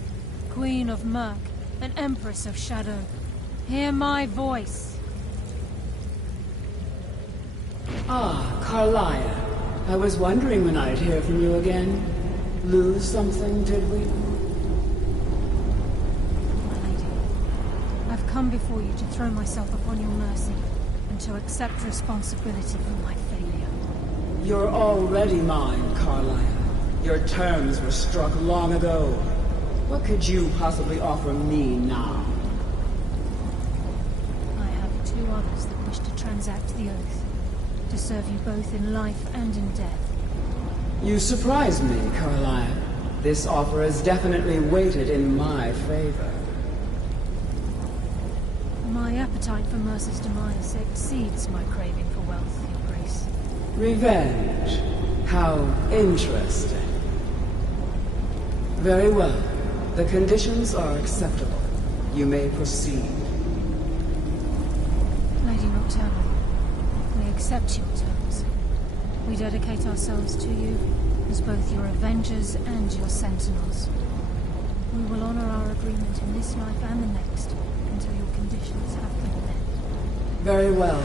Queen of Murk, and Empress of Shadow. Hear my voice. Ah, Karliah. I was wondering when I'd hear from you again. Lose something, did we? My lady, I've come before you to throw myself upon your mercy, and to accept responsibility for my failure. You're already mine, Karliah. Your terms were struck long ago. What could you possibly offer me now? I have two others that wish to transact the oath, to serve you both in life and in death. You surprise me, Karliah. This offer is definitely weighted in my favor. My appetite for Mercer's demise exceeds my craving for wealth, Your Grace. Revenge. How interesting. Very well. The conditions are acceptable. You may proceed. Lady Nocturnal, we accept your terms. We dedicate ourselves to you as both your avengers and your sentinels. We will honor our agreement in this life and the next until your conditions have been met. Very well.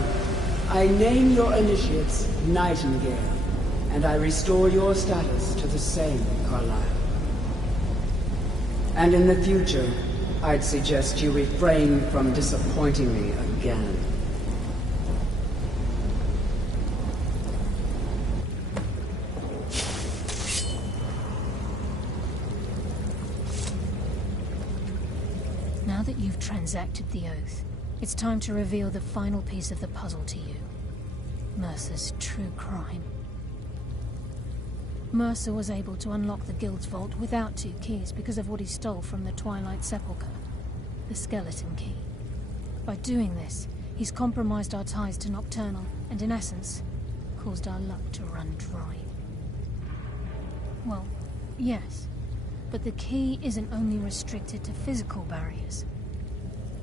I name your initiates Nightingale, and I restore your status to the same, Karliah. And in the future, I'd suggest you refrain from disappointing me again. Now that you've transacted the oath, it's time to reveal the final piece of the puzzle to you. Mercer's true crime. Mercer was able to unlock the Guild's vault without 2 keys because of what he stole from the Twilight Sepulchre, the skeleton key. By doing this, he's compromised our ties to Nocturnal, and in essence, caused our luck to run dry. Well, yes, but the key isn't only restricted to physical barriers.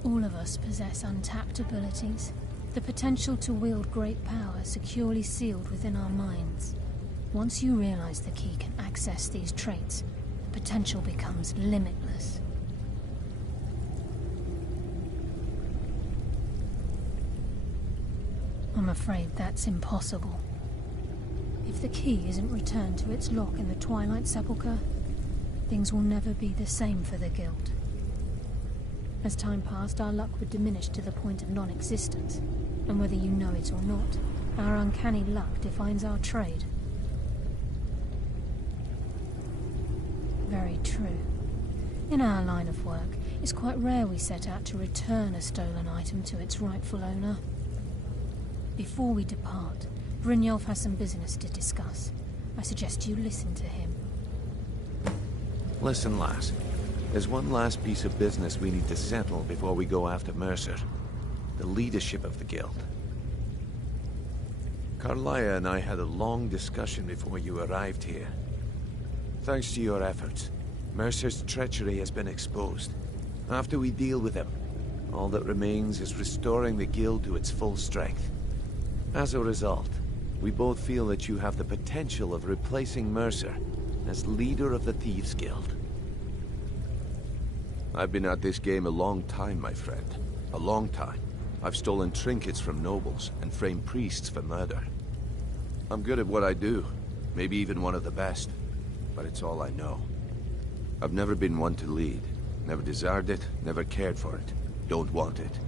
All of us possess untapped abilities, the potential to wield great power securely sealed within our minds. Once you realize the key can access these traits, the potential becomes limitless. I'm afraid that's impossible. If the key isn't returned to its lock in the Twilight Sepulchre, things will never be the same for the Guild. As time passed, our luck would diminish to the point of non-existence, and whether you know it or not, our uncanny luck defines our trade. Very true. In our line of work, It's quite rare we set out to return a stolen item to its rightful owner. Before we depart, Brynjolf has some business to discuss. I suggest you listen to him. Listen, lass. There's one last piece of business we need to settle before we go after Mercer. The leadership of the guild. Karliah and I had a long discussion before you arrived here. Thanks to your efforts, Mercer's treachery has been exposed. After we deal with him, all that remains is restoring the guild to its full strength. As a result, we both feel that you have the potential of replacing Mercer as leader of the Thieves' Guild. I've been at this game a long time, my friend. A long time. I've stolen trinkets from nobles and framed priests for murder. I'm good at what I do, maybe even one of the best, but it's all I know. I've never been one to lead. Never desired it, never cared for it. Don't want it.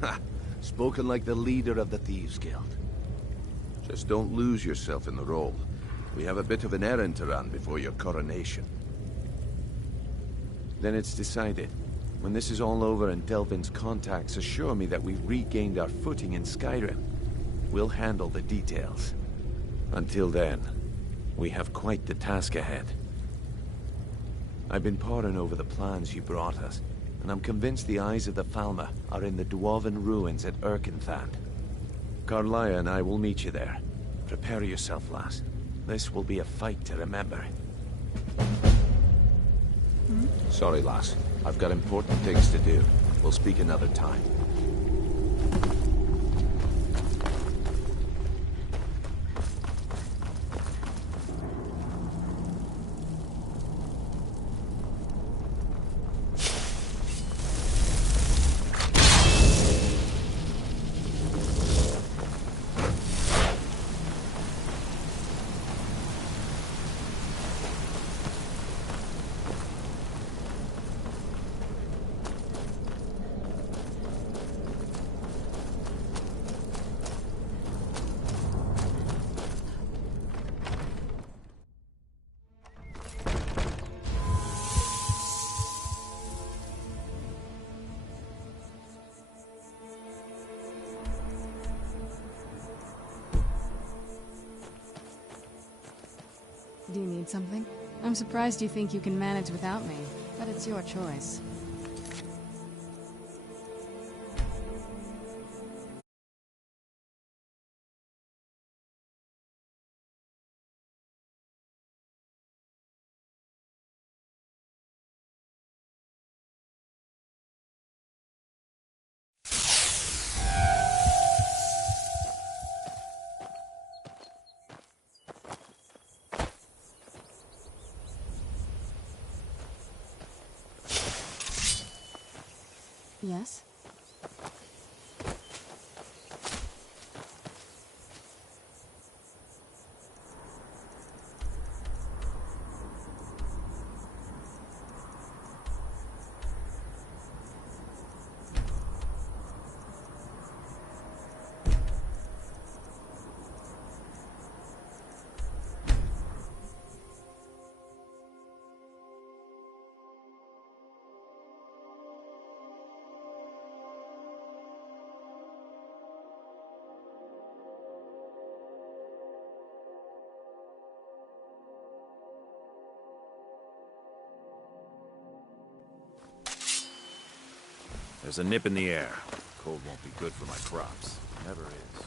Ha! Spoken like the leader of the Thieves' Guild. Just don't lose yourself in the role. We have a bit of an errand to run before your coronation. Then it's decided. When this is all over and Delvin's contacts assure me that we've regained our footing in Skyrim, we'll handle the details. Until then, we have quite the task ahead. I've been poring over the plans you brought us, and I'm convinced the eyes of the Falmer are in the Dwarven ruins at Erkenthand. Karliah and I will meet you there. Prepare yourself, lass. This will be a fight to remember. Sorry, lass. I've got important things to do. We'll speak another time. Do you need something? I'm surprised you think you can manage without me, but it's your choice. Yes? There's a nip in the air. Cold won't be good for my crops. Never is.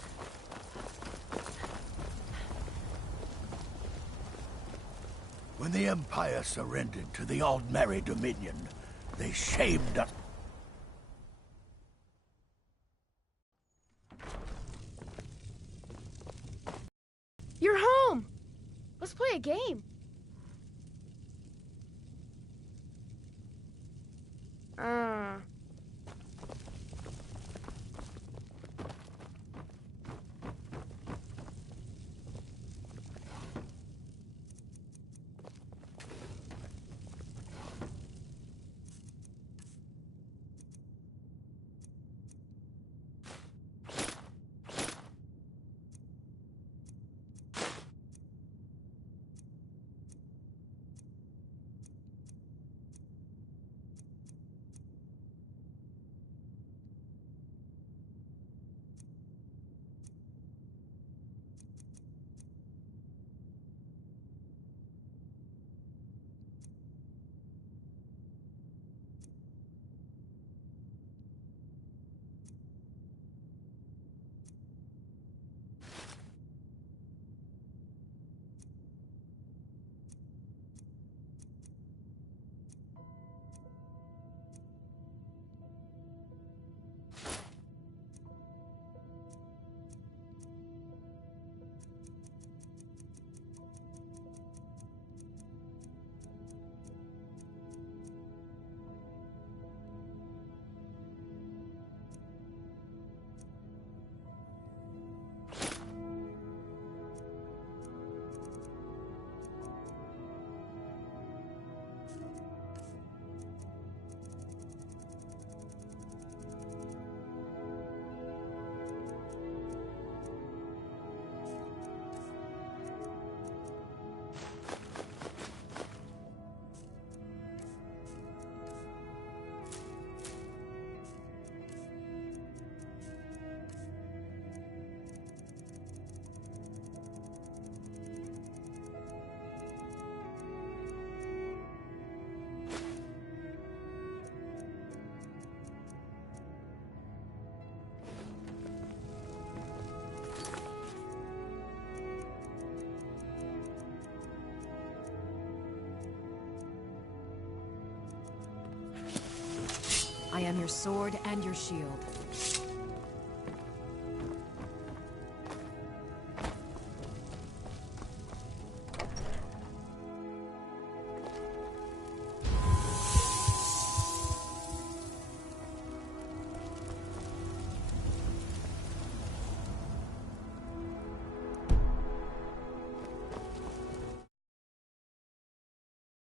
When the Empire surrendered to the Aldmeri Dominion, they shamed us. You're home! Let's play a game. I am your sword and your shield.